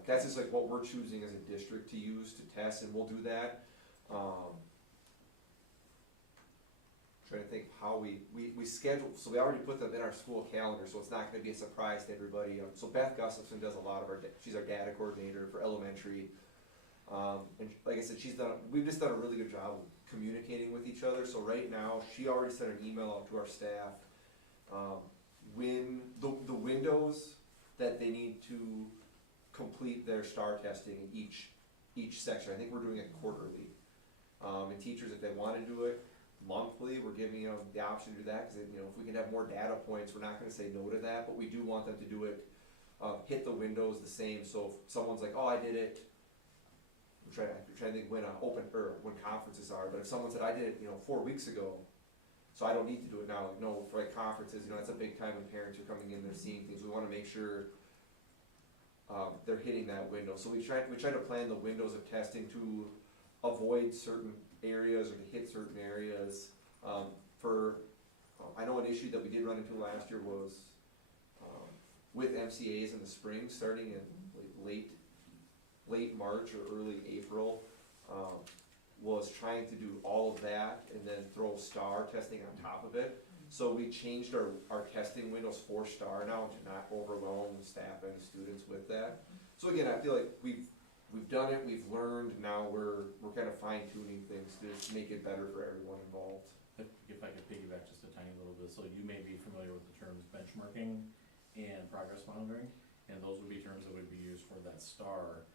That's just like what we're choosing as a district to use to test, and we'll do that. trying to think how we schedule, so we already put them in our school calendar, so it's not gonna be a surprise to everybody. So Beth Gustafson does a lot of she's our data coordinator for elementary. And like I said, we've just done a really good job of communicating with each other, so right now, she already sent an email out to our staff. When the windows that they need to complete their STAR testing in each section, I think we're doing it quarterly. And teachers, if they wanna do it monthly, we're giving them the option to do that, cause if we can have more data points, we're not gonna say no to that, but we do want them to do it, hit the windows the same, so if someone's like, oh, I did it, I'm trying to think when when conferences are, but if someone said, I did it, 4 weeks ago, so I don't need to do it now, like, no, for like conferences, that's a big time when parents are coming in, they're seeing things, we wanna make sure they're hitting that window, so we try to plan the windows of testing to avoid certain areas or to hit certain areas. I know an issue that we did run into last year was with MCAs in the spring, starting in late March or early April, was trying to do all of that and then throw STAR testing on top of it. So we changed our testing windows for STAR now to not overwhelm the staff and the students with that. So again, I feel like we've done it, we've learned, now we're kind of fine tuning things to just make it better for everyone involved. If I could piggyback just a tiny little bit, so you may be familiar with the terms benchmarking and progress monitoring, and those would be terms that would be used for that STAR,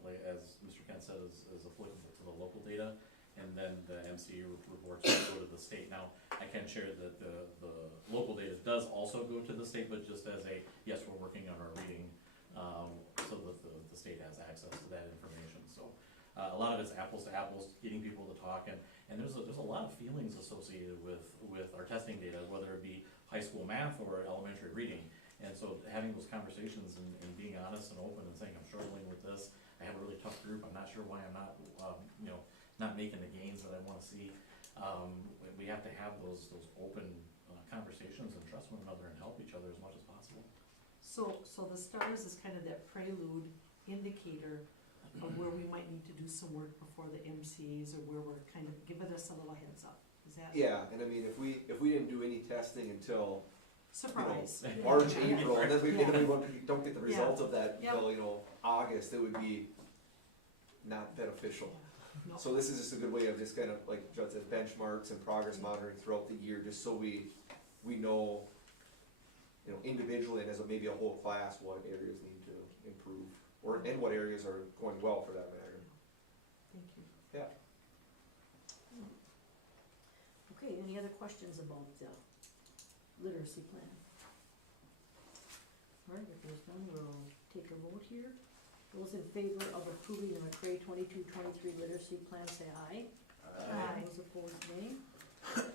like as Mr. Kent said, is applicable to the local data, and then the MCU reports will go to the state. Now, I can share that the local data does also go to the state, but just as yes, we're working on our reading, so that the state has access to that information. So a lot of it's apples to apples, getting people to talk, and there's a lot of feelings associated with our testing data, whether it be high school math or elementary reading. And so having those conversations and being honest and open and saying, I'm struggling with this, I have a really tough group, I'm not sure why I'm not, not making the gains that I wanna see. We have to have those open conversations and trust one another and help each other as much as possible. So the STARS is kind of that prelude indicator of where we might need to do some work before the MCAs, or where we're kind of giving us a little heads up, is that? Yeah, and I mean, if we didn't do any testing until Surprise. March, April, and then we don't get the Yeah. results of that Yep. until August, it would be not beneficial. No. So this is just a good way of just kind of, like Judd said, benchmarks and progress monitoring throughout the year, just so we know, individually and as maybe a whole class, what areas need to improve, and what areas are going well for that matter. Thank you. Yeah. Okay, any other questions about the literacy plan? All right, if there's none, we'll take a vote here. Those in favor of approving the McCray 22-23 literacy plan, say aye. Aye. Those opposed, nay.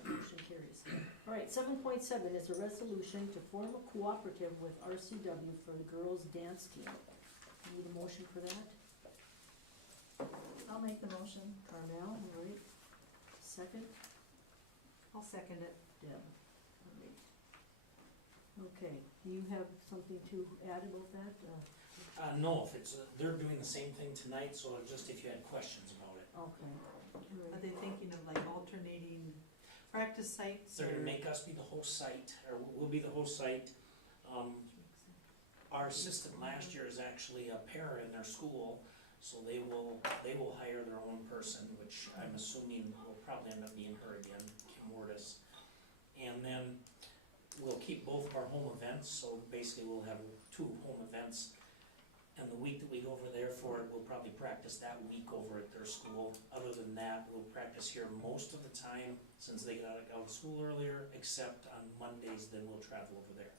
Motion carries. All right, 7.7 is a resolution to form a cooperative with RCW for the girls' dance team. Need a motion for that? I'll make the motion. Carmel, all right. Second, I'll second it. Deb. All right. Okay, do you have something to add about that? No, if it's, they're doing the same thing tonight, so just if you had questions about it. Okay. All Are right. they thinking of like alternating practice sites? They're gonna or- make us be the host site, or we'll be the host site. Our assistant last year is actually a para in their school, so they will hire their own person, which I'm assuming will probably end up being her again, Kim Wardis. And then we'll keep both of our home events, so basically we'll have 2 home events. And the week that we go over there for it, we'll probably practice that week over at their school. Other than that, we'll practice here most of the time, since they get out of school earlier, except on Mondays, then we'll travel over there.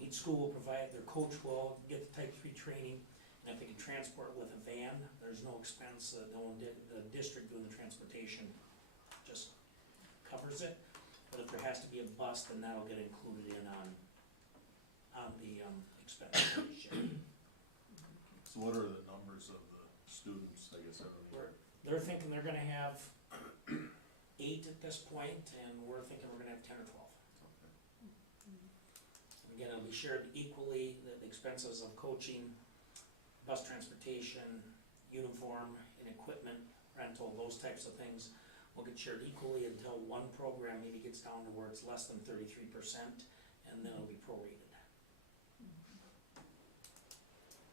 Each school will provide, their coach will get the type 3 training, and if they can transport with a van, there's no expense, the district doing the transportation just covers it. But if there has to be a bus, then that'll get included in on the expense each year. So what are the numbers of the students, I guess, I don't know. They're thinking they're gonna have 8 at this point, and we're thinking we're gonna have 10 or 12. Again, it'll be shared equally, the expenses of coaching, bus transportation, uniform and equipment rental, those types of things will get shared equally until one program maybe gets down to where it's less than 33%, and then it'll be prorated.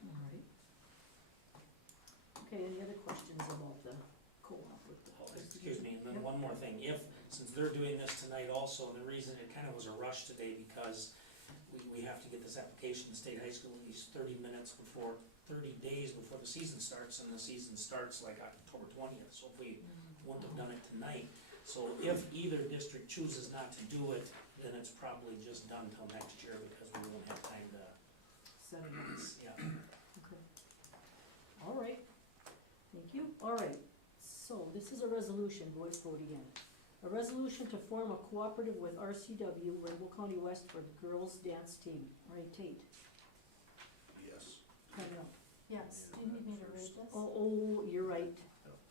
Alright. Okay, any other questions about the co-op with the? Oh, excuse me, and then one more thing, since they're doing this tonight also, and the reason it kind of was a rush today, because we have to get this application to State High School at least 30 days before the season starts, and the season starts like October 20th, so if we wouldn't have done it tonight. So if either district chooses not to do it, then it's probably just done till next year, because we won't have time to, Set it up. yeah. Okay. Alright, thank you. Alright, so this is a resolution, voice vote again. A resolution to form a cooperative with RCW, Rainbow County West, for the girls' dance team. Alright, Tate, Yes. come on. Yes, do you need me to read this? Oh, you're right.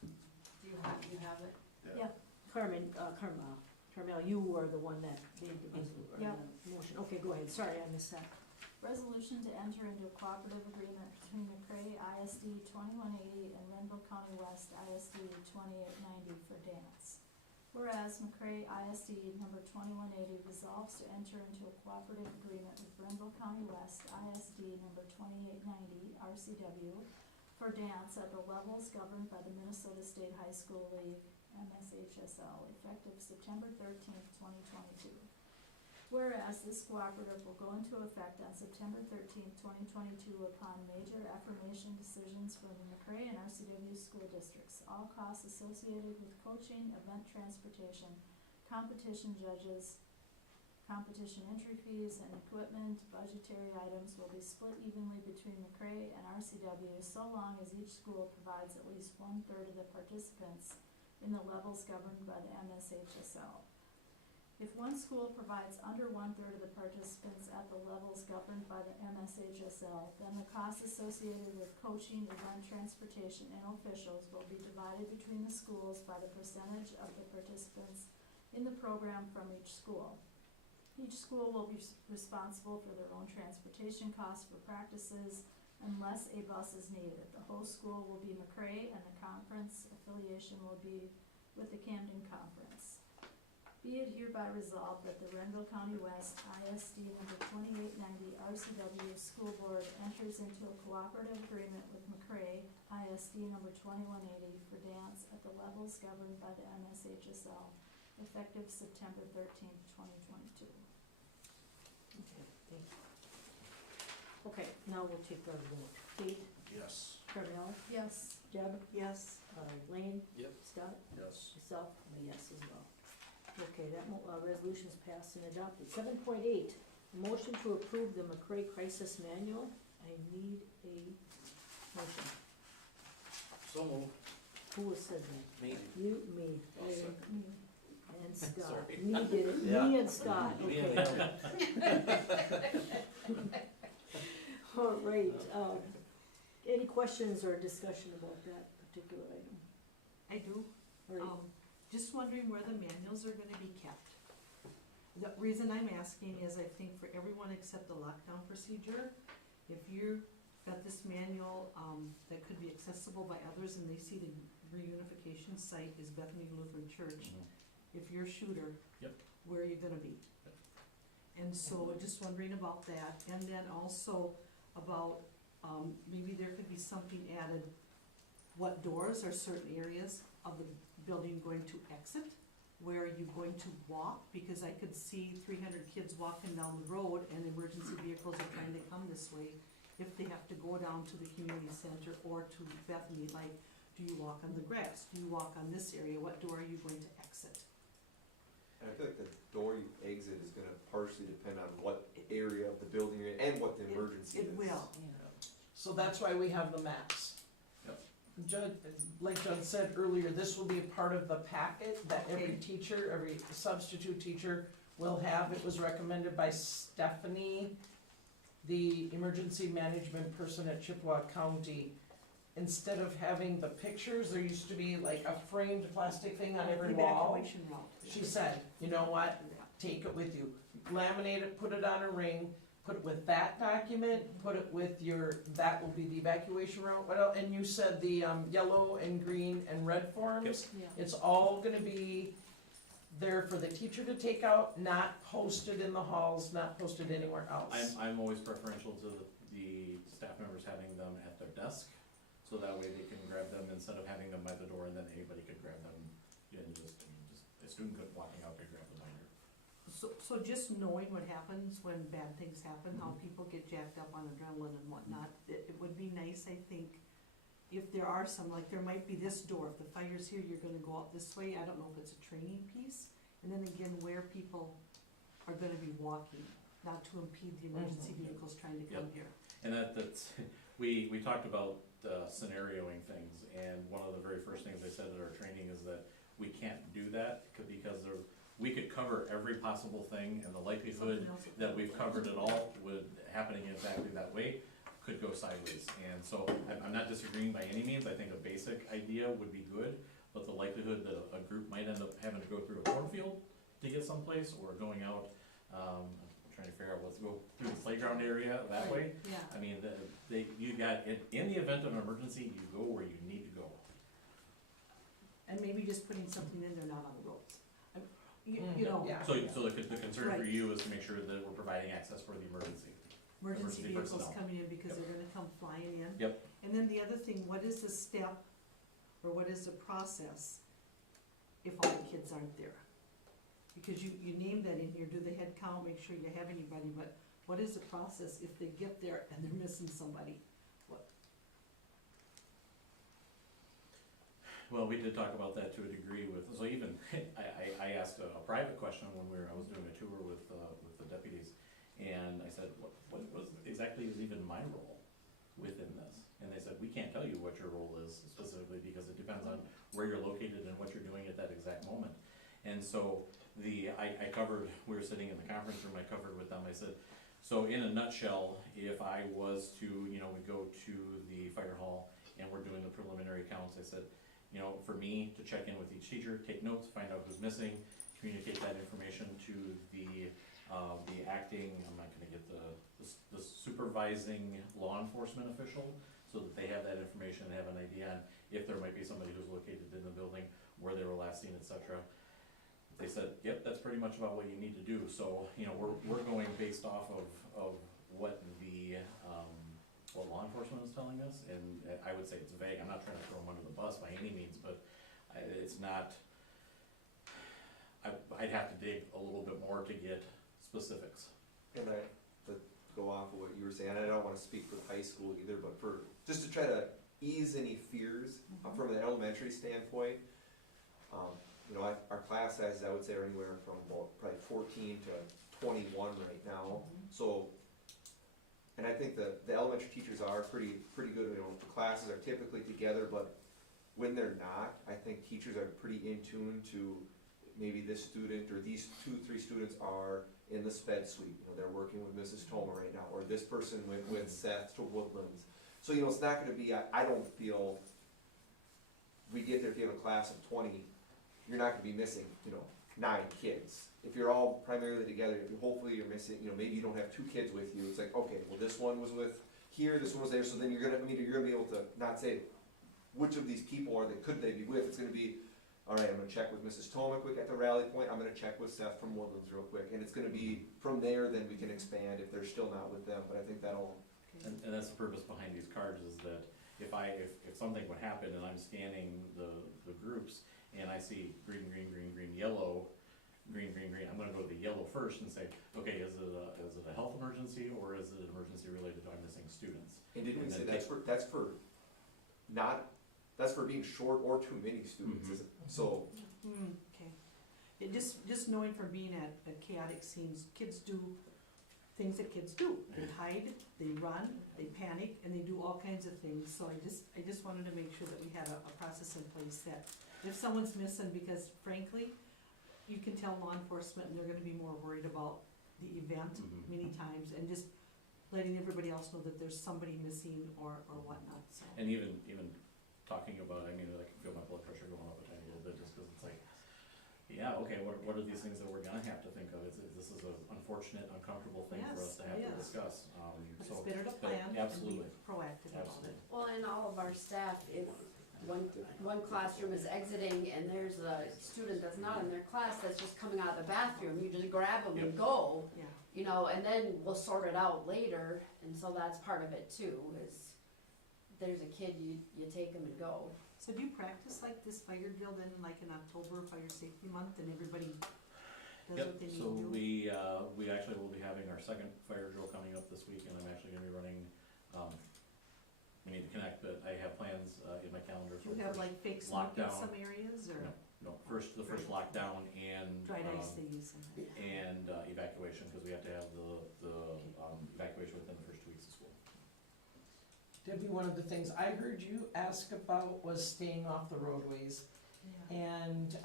Do you have it? Yeah. Carmel, you were the one that made the Yeah. motion. Okay, go ahead. Sorry, I missed that. Resolution to enter into a cooperative agreement between McCray ISD 2180 and Renville County West ISD 2890 for dance. Whereas McCray ISD number 2180 resolves to enter into a cooperative agreement with Renville County West ISD number 2890 RCW for dance at the levels governed by the Minnesota State High School League MSHSL effective September 13th, 2022. Whereas this cooperative will go into effect on September 13th, 2022 upon major affirmation decisions from the McCray and RCW school districts. All costs associated with coaching, event transportation, competition judges, competition entry fees, and equipment, budgetary items will be split evenly between McCray and RCW so long as each school provides at least 1/3 of the participants in the levels governed by the MSHSL. If one school provides under 1/3 of the participants at the levels governed by the MSHSL, then the costs associated with coaching, event transportation, and officials will be divided between the schools by the percentage of the participants in the program from each school. Each school will be responsible for their own transportation costs for practices unless a bus is needed. The host school will be McCray, and the conference affiliation will be with the Camden Conference. Be it hereby resolved that the Renville County West ISD number 2890 RCW School Board enters into a cooperative agreement with McCray ISD number 2180 for dance at the levels governed by the MSHSL effective September 13th, 2022. Okay, thank you. Okay, now we'll take our vote. Kate, Yes. Carmel, Yes. Deb, Yes. Lane, Yep. Scott, Yes. myself, I'm a yes as well. Okay, that resolution's passed and adopted. 7.8, motion to approve the McCray Crisis Manual. I need a motion. So moved. Who said that? Me. You, me, I'll Larry, second. and Scott. Sorry. Me did it, Yeah. me and Scott, Me okay. and All right, any questions or discussion about that particular item? I do. All right. Just wondering where the manuals are gonna be kept. The reason I'm asking is I think for everyone except the lockdown procedure, if you've got this manual, that could be accessible by others and they see the reunification site is Bethany Lutheran Church, if you're a shooter, Yep. where are you gonna be? And so just wondering about that, and then also about, maybe there could be something added, what doors or certain areas of the building going to exit? Where are you going to walk? Because I could see 300 kids walking down the road and emergency vehicles are trying to come this way. If they have to go down to the community center or to Bethany, like, do you walk on the grass? Do you walk on this area? What door are you going to exit? And I feel like the door you exit is gonna partially depend on what area of the building you're in and what the emergency is. It will. So that's why we have the maps. Yep. Judd, like Judd said earlier, this will be a part of the packet that every Okay. teacher, every substitute teacher will have. It was recommended by Stephanie, the emergency management person at Chippewa County. Instead of having the pictures, there used to be like a framed plastic thing on every wall. Evacuation route. She said, you know what, take it with you, laminate it, put it on a ring, put it with that document, put it with your, that will be the evacuation route, what else, and you said the, yellow and green and red forms? Yeah. It's all gonna be there for the teacher to take out, not posted in the halls, not posted anywhere else. I'm always preferential to the staff members having them at their desk, so that way they can grab them instead of having them by the door and then anybody could grab them. And just, a student could walking out could grab the binder. So just knowing what happens when bad things happen, how people get jacked up on adrenaline and whatnot, it would be nice, I think, if there are some, like, there might be this door, if the fire's here, you're gonna go out this way, I don't know if it's a training piece. And then again, where people are gonna be walking, not to impede the emergency vehicles trying to come Yep. here. And that's, we talked about scenarioing things, and one of the very first things they said at our training is that we can't do that because we could cover every possible thing, and the likelihood Something else would that be- we've covered it all would, happening exactly that way, could go sideways. And so I'm not disagreeing by any means, I think a basic idea would be good, but the likelihood that a group might end up having to go through a cornfield to get someplace, or going out, I'm trying to figure out what's go through the playground area that way. Yeah. I mean, you got, in the event of an emergency, you go where you need to go. And maybe just putting something in there, not on the roads. You know, Yeah. So the concern for Right. you is to make sure that we're providing access for the emergency. emergency Emergency vehicles personnel. coming in because Yep. they're gonna come flying in. Yep. And then the other thing, what is the step, or what is the process if all the kids aren't there? Because you named that in here, do the head count, make sure you have anybody, but what is the process if they get there and they're missing somebody? Well, we did talk about that to a degree with, so even, I asked a private question when I was doing a tour with the deputies, and I said, what was, exactly is even my role within this? And they said, we can't tell you what your role is specifically, because it depends on where you're located and what you're doing at that exact moment. And so I covered, we were sitting in the conference room, I covered with them, I said, so in a nutshell, if I was to, we go to the fire hall and we're doing the preliminary counts, I said, for me to check in with each teacher, take notes, find out who's missing, communicate that information to the acting, I'm not gonna get the supervising law enforcement official, so that they have that information and have an idea on if there might be somebody who's located in the building, where they were last seen, et cetera. They said, yep, that's pretty much about what you need to do, so, we're going based off of what what law enforcement is telling us, and I would say it's vague, I'm not trying to throw them under the bus by any means, but it's not, I'd have to dig a little bit more to get specifics. And to go off of what you were saying, I don't wanna speak for the high school either, but just to try to ease any fears from an elementary standpoint, our class sizes, I would say, are anywhere from about probably 14 to 21 right now, so. And I think the elementary teachers are pretty good, the classes are typically together, but when they're not, I think teachers are pretty in tune to maybe this student or these 2-3 students are in the sped suite, they're working with Mrs. Toma right now, or this person went with Seth to Woodlands. So, it's not gonna be, I don't feel, we get there, if you have a class of 20, you're not gonna be missing, 9 kids. If you're all primarily together, hopefully you're missing, maybe you don't have 2 kids with you, it's like, okay, well, this one was with here, this one was there, so then you're gonna be able to not say, which of these people could they be with, it's gonna be, all right, I'm gonna check with Mrs. Toma quick at the rally point, I'm gonna check with Seth from Woodlands real quick, and it's gonna be, from there, then we can expand if they're still not with them, but I think that'll. And that's the purpose behind these cards, is that if something would happen and I'm scanning the groups, and I see green, yellow, green, I'm gonna go to the yellow first and say, okay, is it a health emergency, or is it an emergency related to our missing students? And didn't we And say then that's for being short or too many students, is it? So, Okay. It just knowing from being at chaotic scenes, kids do things that kids do. They hide, they run, they panic, and they do all kinds of things. So I just wanted to make sure that we had a process in place that if someone's missing, because frankly, you can tell law enforcement and they're gonna be more worried about the event many times, and just letting everybody else know that there's somebody missing or whatnot, so. And even talking about, I can feel my blood pressure going up a tiny little bit, just cause it's like, yeah, okay, what are these things that we're gonna have to think of? This is an unfortunate, uncomfortable thing for us Yes, to have to yes. discuss, It's so, better to but plan and be absolutely, proactive about absolutely. it. Well, and all of our staff, if one classroom is exiting and there's a student that's not in their class that's just coming out of the bathroom, you just grab them and go, Yeah. you know, and then we'll sort it out later, and so that's part of it too, is if there's a kid, you take them and go. So do you practice like this fire drill then, like in October, Fire Safety Month, and everybody does Yep, what they need so to do? we actually will be having our second fire drill coming up this week, and I'm actually gonna be running, we need to connect, but I have plans, in my calendar Do for you the have first like fake smoke in lockdown. some areas, or No, the first lockdown and, dried ice they use in that? and evacuation, cause we have to have the evacuation within the first 2 weeks of school. Debbie, one of the things I heard you ask about was staying off the roadways. And,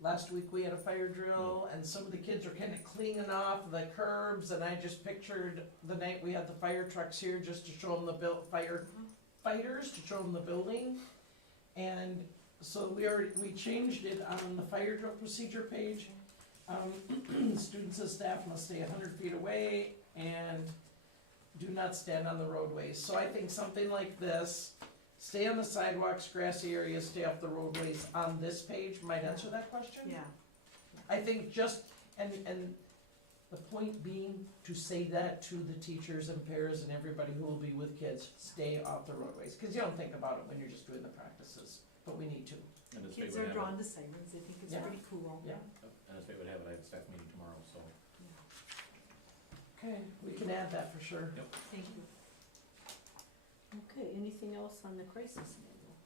last week we had a fire drill and some of the kids are kinda cleaning off the curbs, and I just pictured the night we had the fire trucks here just to show them the firefighters, to show them the building. And so we changed it on the fire drill procedure page. Students and staff must stay 100 feet away and do not stand on the roadways. So I think something like this, stay on the sidewalks, grassy areas, stay off the roadways on this page might answer that question. Yeah, I think just, and the point being to say that to the teachers and parents and everybody who will be with kids, stay off the roadways. Cause you don't think about it when you're just doing the practices, but we need to. And as fate kids would are have drawn it, to sirens, they think it's Yeah. pretty cool. Yeah. and as fate would have it, I have a staff meeting tomorrow, so. Okay, we can add that for sure. Thank you. Okay, anything else on the crisis manual?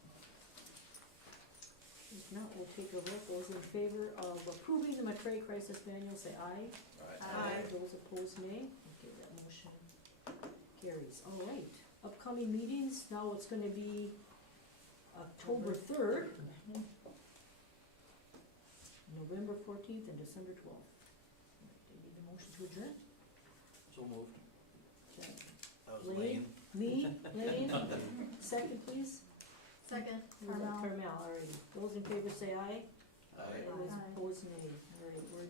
If not, we'll take a vote. Those in favor of approving the McCray Crisis Manual, say aye. Aye. Those opposed, nay. Okay, that motion carries. All right, upcoming meetings, now it's gonna be October 3rd, November 14th, and December 12th. Do you need a motion to adjourn? So moved. Okay. That was Lane? Lane. Me, Lane, second please. Second, Carmel, Carmel. alrighty. Those in favor say aye. Aye. Those Aye. opposed, nay. Alright, we're